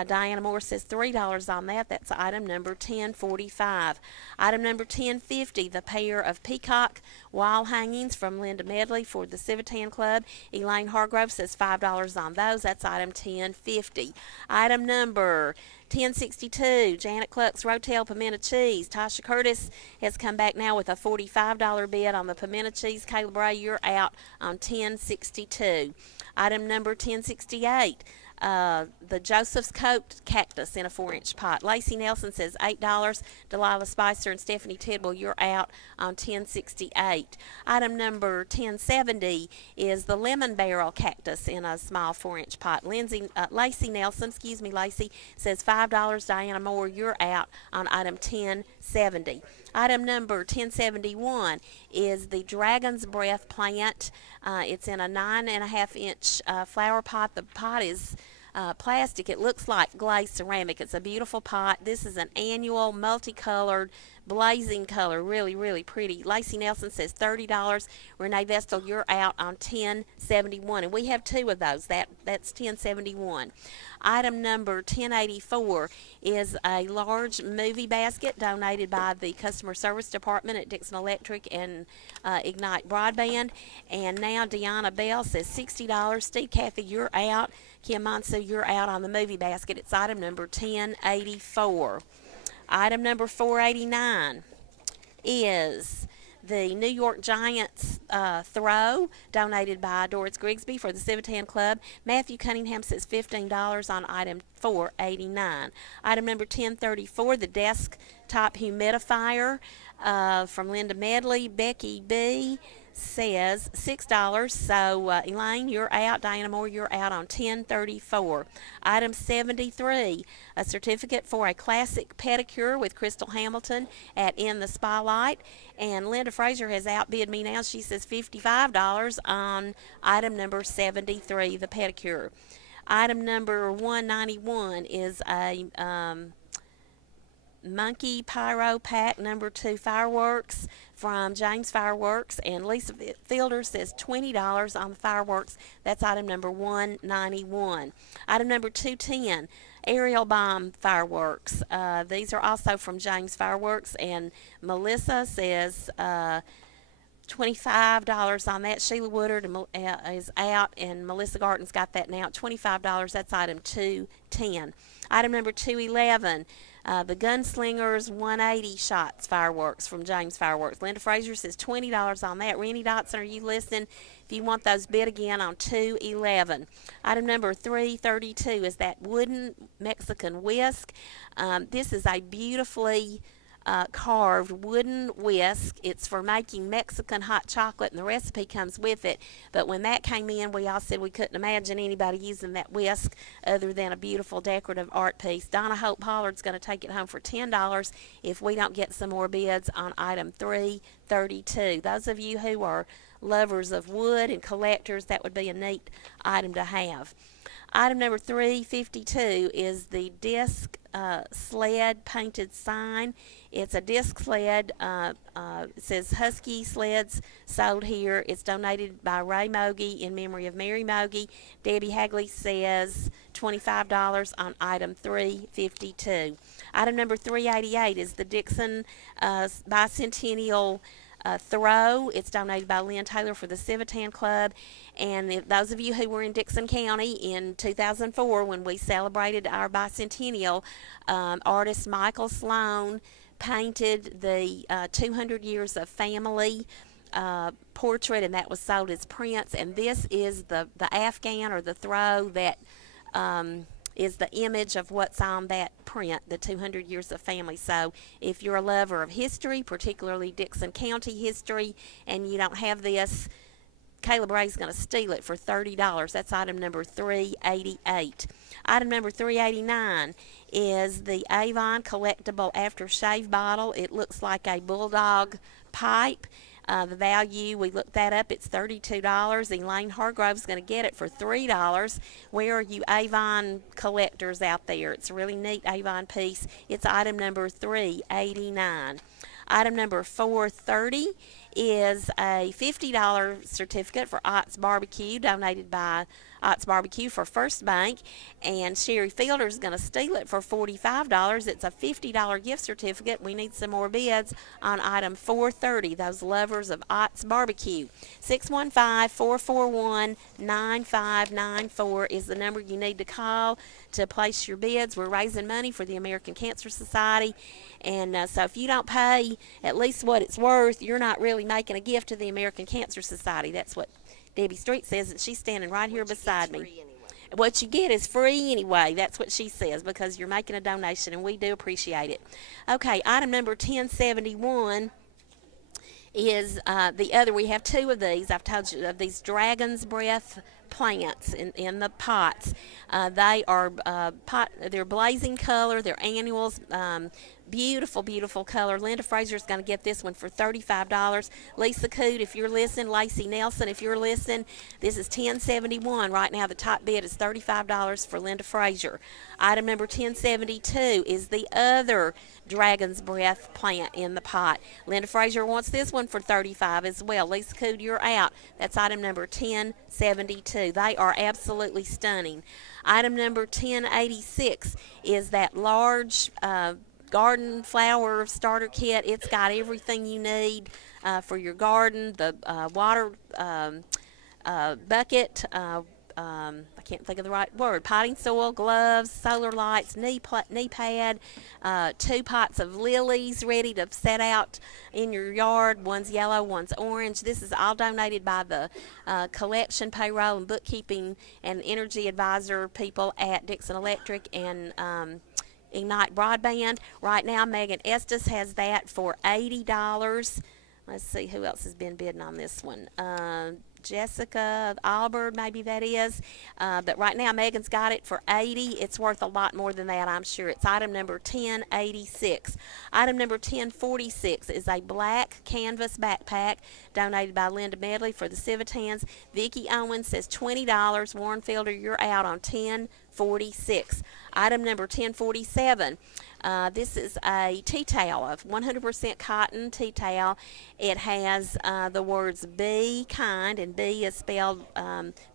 Diana Moore says $3 on that. That's item number 1045. Item number 1050, the pair of peacock wall hangings from Linda Medley for the Civitan Club. Elaine Hargrove says $5 on those. That's item 1050. Item number 1062, Janet Cluck's Rotel Pimento Cheese. Tasha Curtis has come back now with a $45 bid on the pimento cheese. Caleb Ray, you're out on 1062. Item number 1068, the Joseph's Coat Cactus in a 4-inch pot. Lacey Nelson says $8. Delilah Spicer and Stephanie Tidwell, you're out on 1068. Item number 1070 is the Lemon Barrel Cactus in a small 4-inch pot. Lacey Nelson, Lacey, says $5. Diana Moore, you're out on item 1070. Item number 1071 is the Dragon's Breath plant. It's in a 9.5-inch flower pot. The pot is plastic. It looks like glazed ceramic. It's a beautiful pot. This is an annual, multicolored, blazing color. Really, really pretty. Lacey Nelson says $30. Renee Vestal, you're out on 1071. And we have two of those. That's 1071. Item number 1084 is a large movie basket donated by the Customer Service Department at Dickson Electric and Ignite Broadband. And now Deanna Bell says $60. Steve Caffey, you're out. Kim Monsu, you're out on the movie basket. It's item number 1084. Item number 489 is the New York Giants throw donated by Doris Grigsby for the Civitan Club. Matthew Cunningham says $15 on item 489. Item number 1034, the desktop humidifier from Linda Medley. Becky B says $6. So Elaine, you're out. Diana Moore, you're out on 1034. Item 73, a certificate for a classic pedicure with Crystal Hamilton at In the Spotlight. And Linda Fraser has outbid me now. She says $55 on item number 73, the pedicure. Item number 191 is a Monkey Pyro Pack number 2 fireworks from James Fireworks, and Lisa Fielder says $20 on the fireworks. That's item number 191. Item number 210, aerial bomb fireworks. These are also from James Fireworks, and Melissa says $25 on that. Sheila Woodard is out, and Melissa Garton's got that now at $25. That's item 210. Item number 211, the Gunslingers 180 shots fireworks from James Fireworks. Linda Fraser says $20 on that. Rennie Dotson, are you listening? If you want those, bid again on 211. Item number 332 is that wooden Mexican whisk. This is a beautifully carved wooden whisk. It's for making Mexican hot chocolate, and the recipe comes with it. But when that came in, we all said we couldn't imagine anybody using that whisk other than a beautiful decorative art piece. Donna Hope Pollard's going to take it home for $10 if we don't get some more bids on item 332. Those of you who are lovers of wood and collectors, that would be a neat item to have. Item number 352 is the disc sled painted sign. It's a disc sled. It says Husky Sleds sold here. It's donated by Ray Mogi in memory of Mary Mogi. Debbie Hagley says $25 on item 352. Item number 388 is the Dickson Bicentennial throw. It's donated by Lynn Taylor for the Civitan Club. And if those of you who were in Dickson County in 2004 when we celebrated our bicentennial, artist Michael Sloan painted the 200 years of family portrait, and that was sold as prints. And this is the Afghan or the throw that is the image of what's on that print, the 200 years of family. So if you're a lover of history, particularly Dickson County history, and you don't have this, Caleb Ray's going to steal it for $30. That's item number 388. Item number 389 is the Avon collectible aftershave bottle. It looks like a bulldog pipe. The value, we looked that up, it's $32. Elaine Hargrove's going to get it for $3. Where are you Avon collectors out there? It's a really neat Avon piece. It's item number 389. Item number 430 is a $50 certificate for Ott's Barbecue, donated by Ott's Barbecue for First Bank, and Sherry Fielder's going to steal it for $45. It's a $50 gift certificate. We need some more bids on item 430, those lovers of Ott's Barbecue. 615-441-9594 is the number you need to call to place your bids. We're raising money for the American Cancer Society, and so if you don't pay at least what it's worth, you're not really making a gift to the American Cancer Society. That's what Debbie Street says, and she's standing right here beside me. Anyway. What you get is free anyway. That's what she says, because you're making a donation, and we do appreciate it. Okay, item number 1071 is the other. We have two of these. I've told you of these dragon's breath plants in the pots. They are they're blazing color. They're annuals. Beautiful, beautiful color. Linda Fraser's going to get this one for $35. Lisa Coote, if you're listening, Lacey Nelson, if you're listening, this is 1071. Right now, the top bid is $35 for Linda Fraser. Item number 1072 is the other Dragon's Breath plant in the pot. Linda Fraser wants this one for $35 as well. Lisa Coote, you're out. That's item number 1072. They are absolutely stunning. Item number 1086 is that large garden flower starter kit. It's got everything you need for your garden. The water bucket, I can't think of the right word, potting soil, gloves, solar lights, knee pad, 2 pots of lilies ready to set out in your yard. One's yellow, one's orange. This is all donated by the collection, payroll, and bookkeeping and energy advisor people at Dickson Electric and Ignite Broadband. Right now, Megan Estes has that for $80. Let's see who else has been bidding on this one. Jessica Albert, maybe that is. But right now, Megan's got it for $80. It's worth a lot more than that, I'm sure. It's item number 1086. Item number 1046 is a black canvas backpack donated by Linda Medley for the Civitans. Vicki Owens says $20. Warren Fielder, you're out on 1046. Item number 1047. This is a tea towel, of 100% cotton tea towel. It has the words be kind, and be is spelled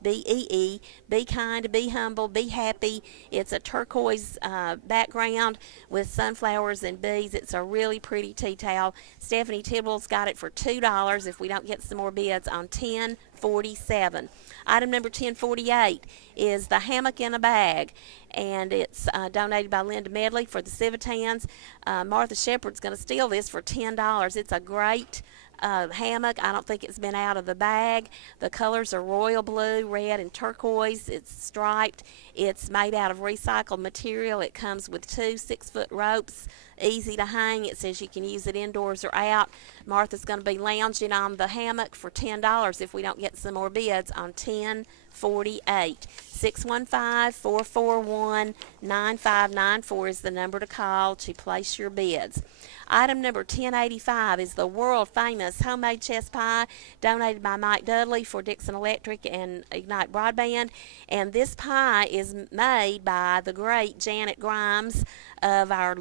B-E-E. Be kind, be humble, be happy. It's a turquoise background with sunflowers and bees. It's a really pretty tea towel. Stephanie Tibble's got it for $2 if we don't get some more bids on 1047. Item number 1048 is the hammock in a bag, and it's donated by Linda Medley for the Civitans. Martha Shepard's going to steal this for $10. It's a great hammock. I don't think it's been out of the bag. The colors are royal blue, red, and turquoise. It's striped. It's made out of recycled material. It comes with 2 6-foot ropes, easy to hang. It says you can use it indoors or out. Martha's going to be lounging on the hammock for $10 if we don't get some more bids on 1048. 615-441-9594 is the number to call to place your bids. Item number 1085 is the world famous homemade chess pie donated by Mike Dudley for Dickson Electric and Ignite Broadband. And this pie is made by the great Janet Grimes of our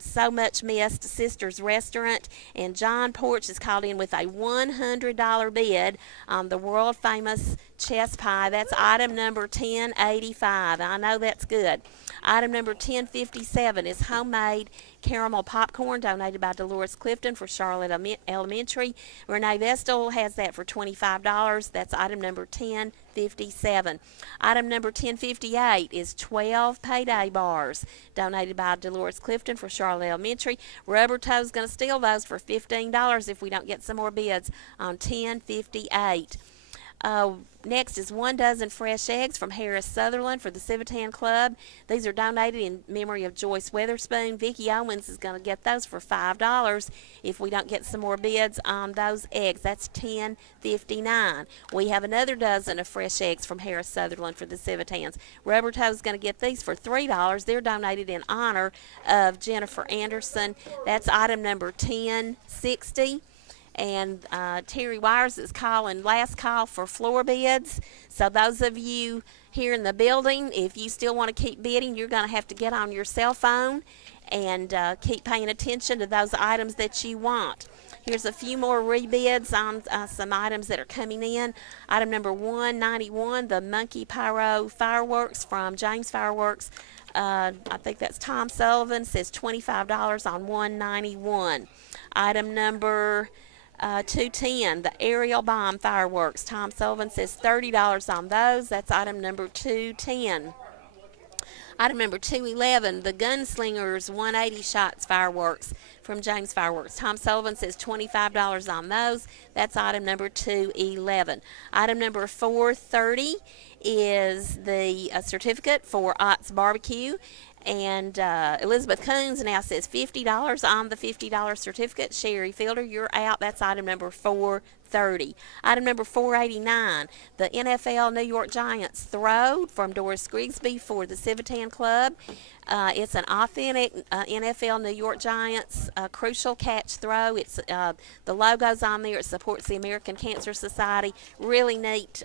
so much missed Sisters Restaurant, and John Porch is called in with a $100 bid on the world famous chess pie. That's item number 1085. I know that's good. Item number 1057 is homemade caramel popcorn donated by Dolores Clifton for Charlotte Elementary. Renee Vestal has that for $25. That's item number 1057. Item number 1058 is 12 payday bars donated by Dolores Clifton for Charlotte Elementary. Rubber Toe's going to steal those for $15 if we don't get some more bids on 1058. Next is 1 dozen fresh eggs from Harris Sutherland for the Civitan Club. These are donated in memory of Joyce Weatherspoon. Vicki Owens is going to get those for $5 if we don't get some more bids on those eggs. That's $10.59. We have another dozen of fresh eggs from Harris Sutherland for the Civitans. Rubber Toe's going to get these for $3. They're donated in honor of Jennifer Anderson. That's item number 1060. And Terry Wires is calling last call for floor bids. So those of you here in the building, if you still want to keep bidding, you're going to have to get on your cell phone and keep paying attention to those items that you want. Here's a few more rebids on some items that are coming in. Item number 191, the Monkey Pyro Fireworks from James Fireworks. I think that's Tom Sullivan, says $25 on 191. Item number 210, the aerial bomb fireworks. Tom Sullivan says $30 on those. That's item number 210. Item number 211, the Gunslingers 180 shots fireworks from James Fireworks. Tom Sullivan says $25 on those. That's item number 211. Item number 430 is the certificate for Ott's Barbecue. And Elizabeth Coons now says $50 on the $50 certificate. Sherry Fielder, you're out. That's item number 430. Item number 489, the NFL New York Giants throw from Doris Grigsby for the Civitan Club. It's an authentic NFL New York Giants crucial catch throw. It's the logo's on there. It supports the American Cancer Society. Really neat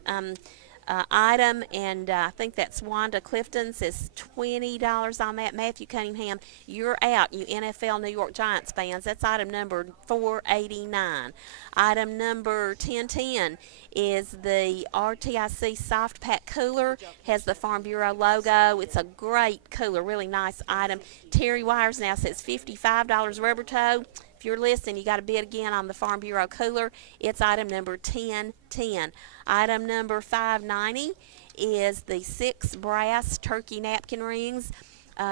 item, and I think that's Wanda Clifton says $20 on that. Matthew Cunningham, you're out, you NFL New York Giants fans. That's item number 489. Item number 1010 is the RTIC Soft Pack Cooler. Has the Farm Bureau logo. It's a great cooler, really nice item. Terry Wires now says $55. Rubber Toe, if you're listening, you got to bid again on the Farm Bureau cooler. It's item number 1010. Item number 590 is the 6 brass turkey napkin rings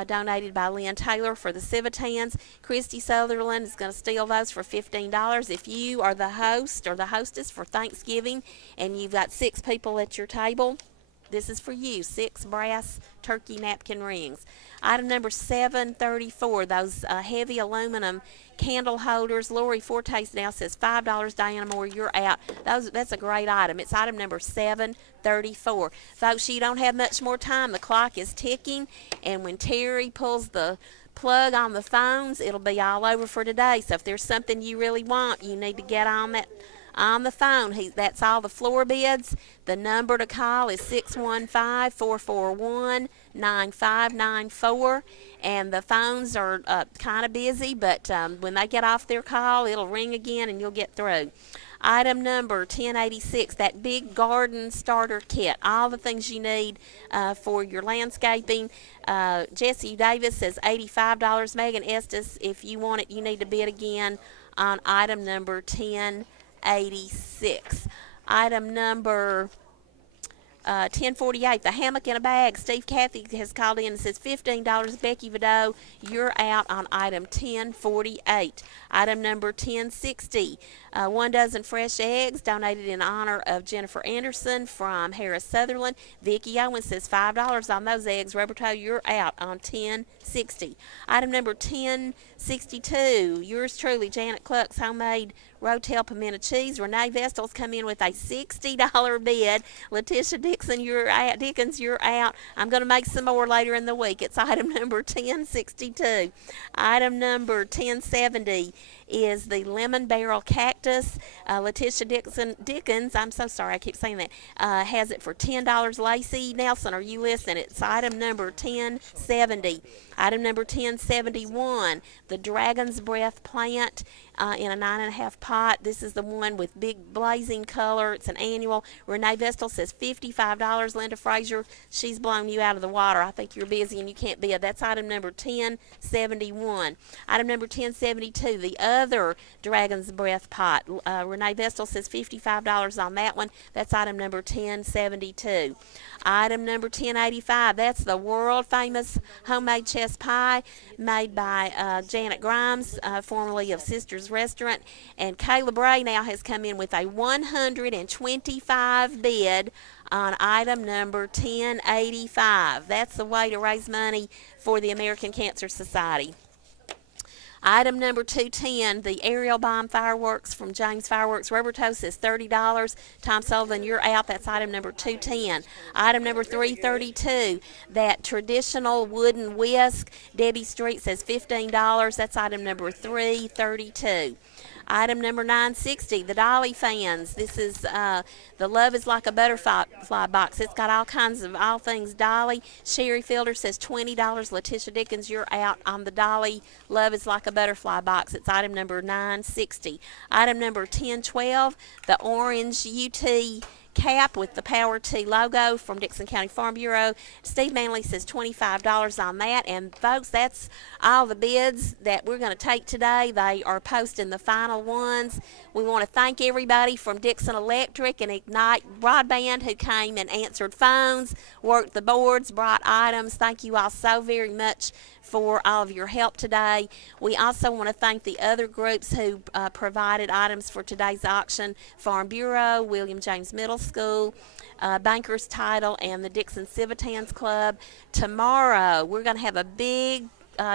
donated by Lynn Taylor for the Civitans. Christy Sutherland is going to steal those for $15. If you are the host or the hostess for Thanksgiving and you've got 6 people at your table, this is for you, 6 brass turkey napkin rings. Item number 734, those heavy aluminum candle holders. Lori Fortes now says $5. Diana Moore, you're out. That's a great item. It's item number 734. Folks, you don't have much more time. The clock is ticking, and when Terry pulls the plug on the phones, it'll be all over for today. So if there's something you really want, you need to get on that on the phone. That's all the floor bids. The number to call is 615-441-9594. And the phones are kind of busy, but when they get off their call, it'll ring again and you'll get through. Item number 1086, that big garden starter kit. All the things you need for your landscaping. Jesse Davis says $85. Megan Estes, if you want it, you need to bid again on item number 1086. Item number 1048, the hammock in a bag. Steve Cathy has called in and says $15. Becky Vido, you're out on item 1048. Item number 1060, 1 dozen fresh eggs donated in honor of Jennifer Anderson from Harris Sutherland. Vicki Owens says $5 on those eggs. Rubber Toe, you're out on 1060. Item number 1062, yours truly, Janet Cluck's homemade Rotel pimento cheese. Renee Vestal's come in with a $60 bid. Letitia Dickson, you're out. Dickens, you're out. I'm going to make some more later in the week. It's item number 1062. Item number 1070 is the lemon barrel cactus. Letitia Dickens, I'm so sorry, I keep saying that, has it for $10. Lacey Nelson, are you listening? It's item number 1070. Item number 1071, the Dragon's Breath plant in a 9.5 pot. This is the one with big blazing color. It's an annual. Renee Vestal says $55. Linda Frazier, she's blown you out of the water. I think you're busy and you can't bid. That's item number 1071. Item number 1072, the other Dragon's Breath pot. Renee Vestal says $55 on that one. That's item number 1072. Item number 1085, that's the world famous homemade chess pie made by Janet Grimes, formerly of Sisters Restaurant. And Caleb Ray now has come in with a 125 bid on item number 1085. That's the way to raise money for the American Cancer Society. Item number 210, the aerial bomb fireworks from James Fireworks Rubber Toast is $30. Tom Sullivan, you're out. That's item number 210. Item number 332, that traditional wooden whisk. Debbie Street says $15. That's item number 332. Item number 960, the Dolly fans. This is the Love is Like a Butterfly box. It's got all kinds of all things Dolly. Sherry Fielder says $20. Letitia Dickens, you're out on the Dolly Love is Like a Butterfly box. It's item number 960. Item number 1012, the orange UT cap with the Power T logo from Dickson County Farm Bureau. Steve Manley says $25 on that. And folks, that's all the bids that we're going to take today. They are posting the final ones. We want to thank everybody from Dickson Electric and Ignite Broadband who came and answered phones, worked the boards, brought items. Thank you all so very much for all of your help today. We also want to thank the other groups who provided items for today's auction: Farm Bureau, William James Middle School, Banker's Title, and the Dickson Civitans Club. Tomorrow we're going to have a big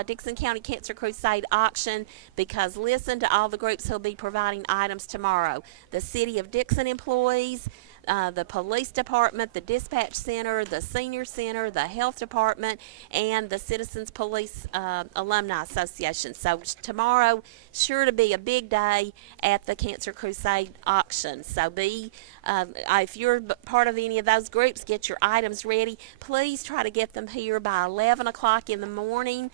Dickson County Cancer Crusade auction, because listen to all the groups who'll be providing items tomorrow: the City of Dickson employees, the police department, the dispatch center, the senior center, the health department, and the Citizens Police Alumni Association. So tomorrow, sure to be a big day at the Cancer Crusade auction. So if you're part of any of those groups, get your items ready. Please try to get them here by 11 o'clock in the morning.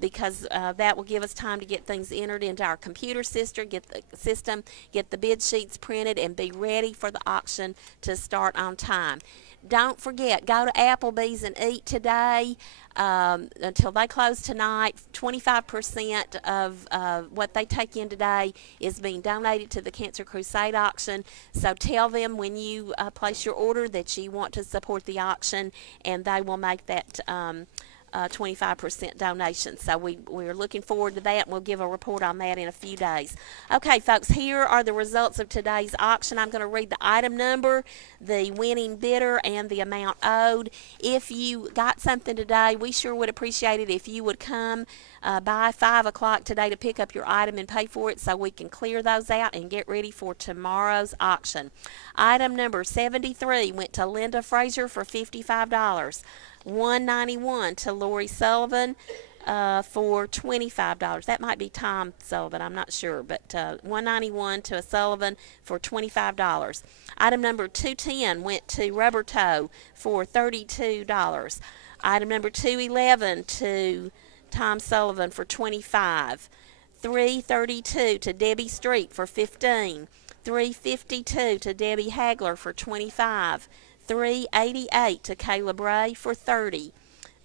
Because that will give us time to get things entered into our computer system, get the bid sheets printed, and be ready for the auction to start on time. Don't forget, go to Applebee's and eat today until they close tonight. 25% of what they take in today is being donated to the Cancer Crusade auction. So tell them when you place your order that you want to support the auction, and they will make that 25% donation. So we're looking forward to that, and we'll give a report on that in a few days. Okay, folks, here are the results of today's auction. I'm going to read the item number, the winning bidder, and the amount owed. If you got something today, we sure would appreciate it if you would come by 5 o'clock today to pick up your item and pay for it, so we can clear those out and get ready for tomorrow's auction. Item number 73 went to Linda Frazier for $55. 191 to Lori Sullivan for $25. That might be Tom Sullivan, I'm not sure, but 191 to a Sullivan for $25. Item number 210 went to Rubber Toe for $32. Item number 211 to Tom Sullivan for $25. 332 to Debbie Street for $15. 352 to Debbie Hagler for $25. 388 to Caleb Ray for $30.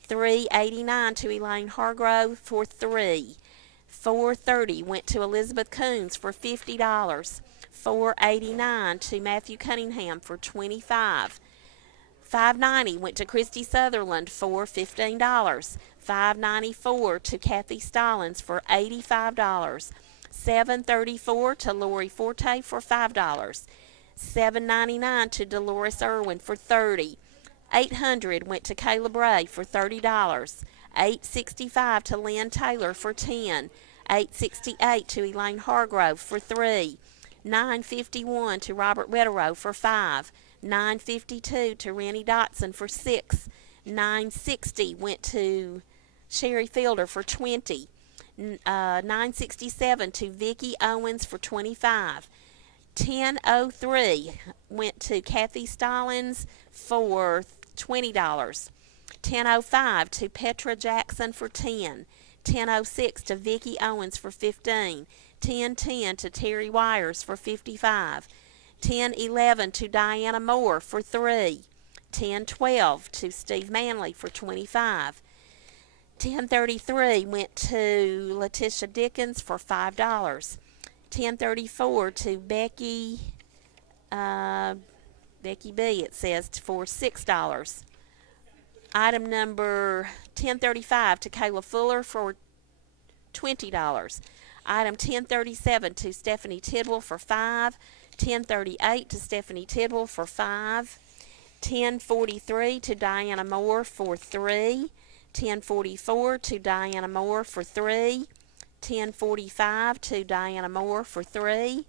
389 to Elaine Hargrove for $3. 430 went to Elizabeth Coons for $50. 489 to Matthew Cunningham for $25. 590 went to Christy Sutherland for $15. 594 to Kathy Stallings for $85. 734 to Lori Forte for $5. $7.99 to Dolores Irwin for $30. $800 went to Caleb Ray for $30. $865 to Lynn Taylor for $10. $868 to Elaine Hargrove for $3. $951 to Robert Wetterow for $5. $952 to Rennie Dotson for $6. $960 went to Sherry Fielder for $20. $967 to Vicki Owens for $25. $1003 went to Kathy Stallings for $20. $1005 to Petra Jackson for $10. $1006 to Vicki Owens for $15. $1010 to Terry Wires for $55. $1011 to Diana Moore for $3. $1012 to Steve Manley for $25. 1033 went to Letitia Dickens for $5. 1034 to Becky B, it says, for $6. Item number 1035 to Kayla Fuller for $20. Item 1037 to Stephanie Tidwell for $5. 1038 to Stephanie Tidwell for $5. 1043 to Diana Moore for $3. 1044 to Diana Moore for $3. 1045 to Diana Moore for $3.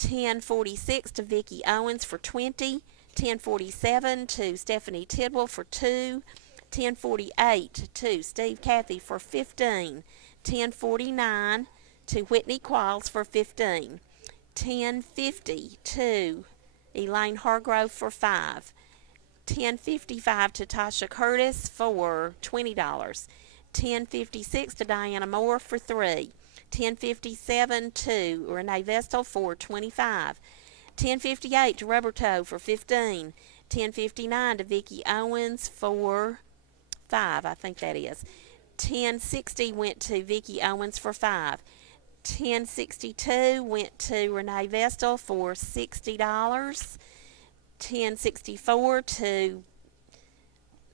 1046 to Vicki Owens for $20. 1047 to Stephanie Tidwell for $2. 1048 to Steve Cathy for $15. 1049 to Whitney Qualls for $15. 1050 to Elaine Hargrove for $5. 1055 to Tasha Curtis for $20. 1056 to Diana Moore for $3. 1057 to Renee Vestal for $25. 1058 to Roberto for $15. 1059 to Vicki Owens for $5, I think that is. 1060 went to Vicki Owens for $5. 1062 went to Renee Vestal for $60. 1064 to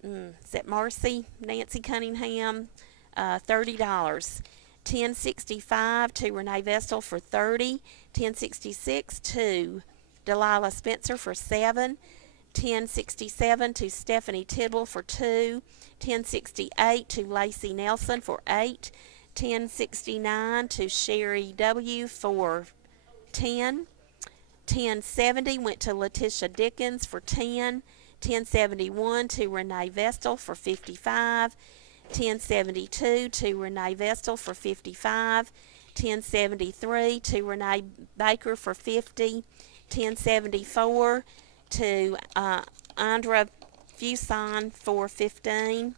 is that Marcy Nancy Cunningham, $30. 1065 to Renee Vestal for $30. 1066 to Delilah Spencer for $7. 1067 to Stephanie Tidwell for $2. 1068 to Lacey Nelson for $8. 1069 to Sherry W. for $10. 1070 went to Letitia Dickens for $10. 1071 to Renee Vestal for $55. 1072 to Renee Vestal for $55. 1073 to Renee Baker for $50. 1074 to Andra Fuson for $15.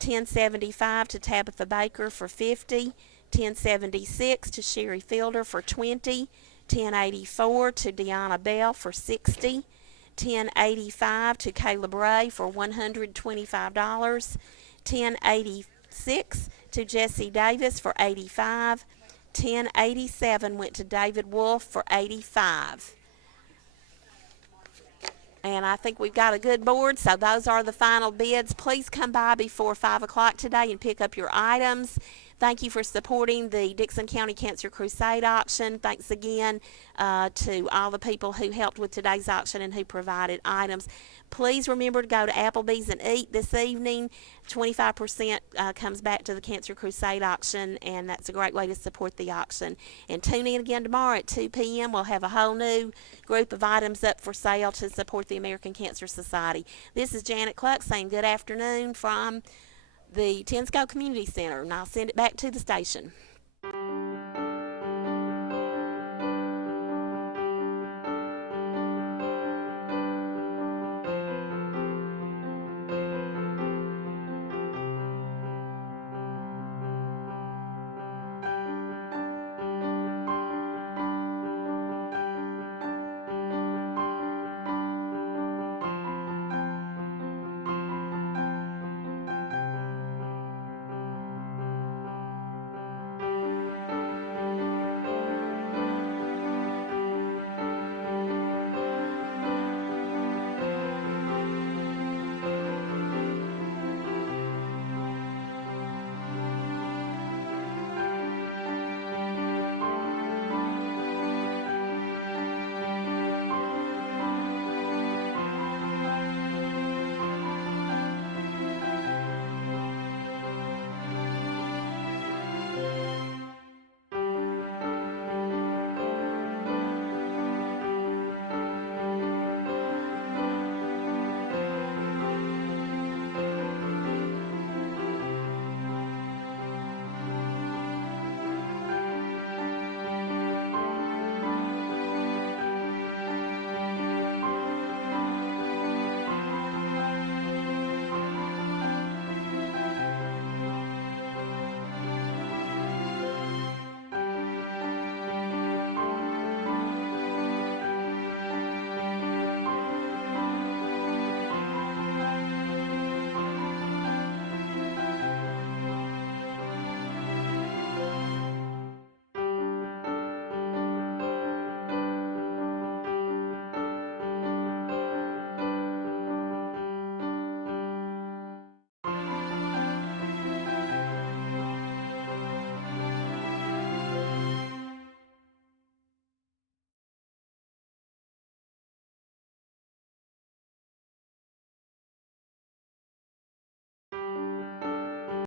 1075 to Tabitha Baker for $50. 1076 to Sherry Fielder for $20. 1084 to Deanna Bell for $60. 1085 to Kayla Bray for $125. 1086 to Jesse Davis for $85. 1087 went to David Wolf for $85. And I think we've got a good board, so those are the final bids. Please come by before 5 o'clock today and pick up your items. Thank you for supporting the Dickson County Cancer Crusade auction. Thanks again to all the people who helped with today's auction and who provided items. Please remember to go to Applebee's and eat this evening. 25% comes back to the Cancer Crusade auction, and that's a great way to support the auction. And tune in again tomorrow at 2 p.m. We'll have a whole new group of items up for sale to support the American Cancer Society. This is Janet Cluck saying good afternoon from the Tensco Community Center, and I'll send it back to the station.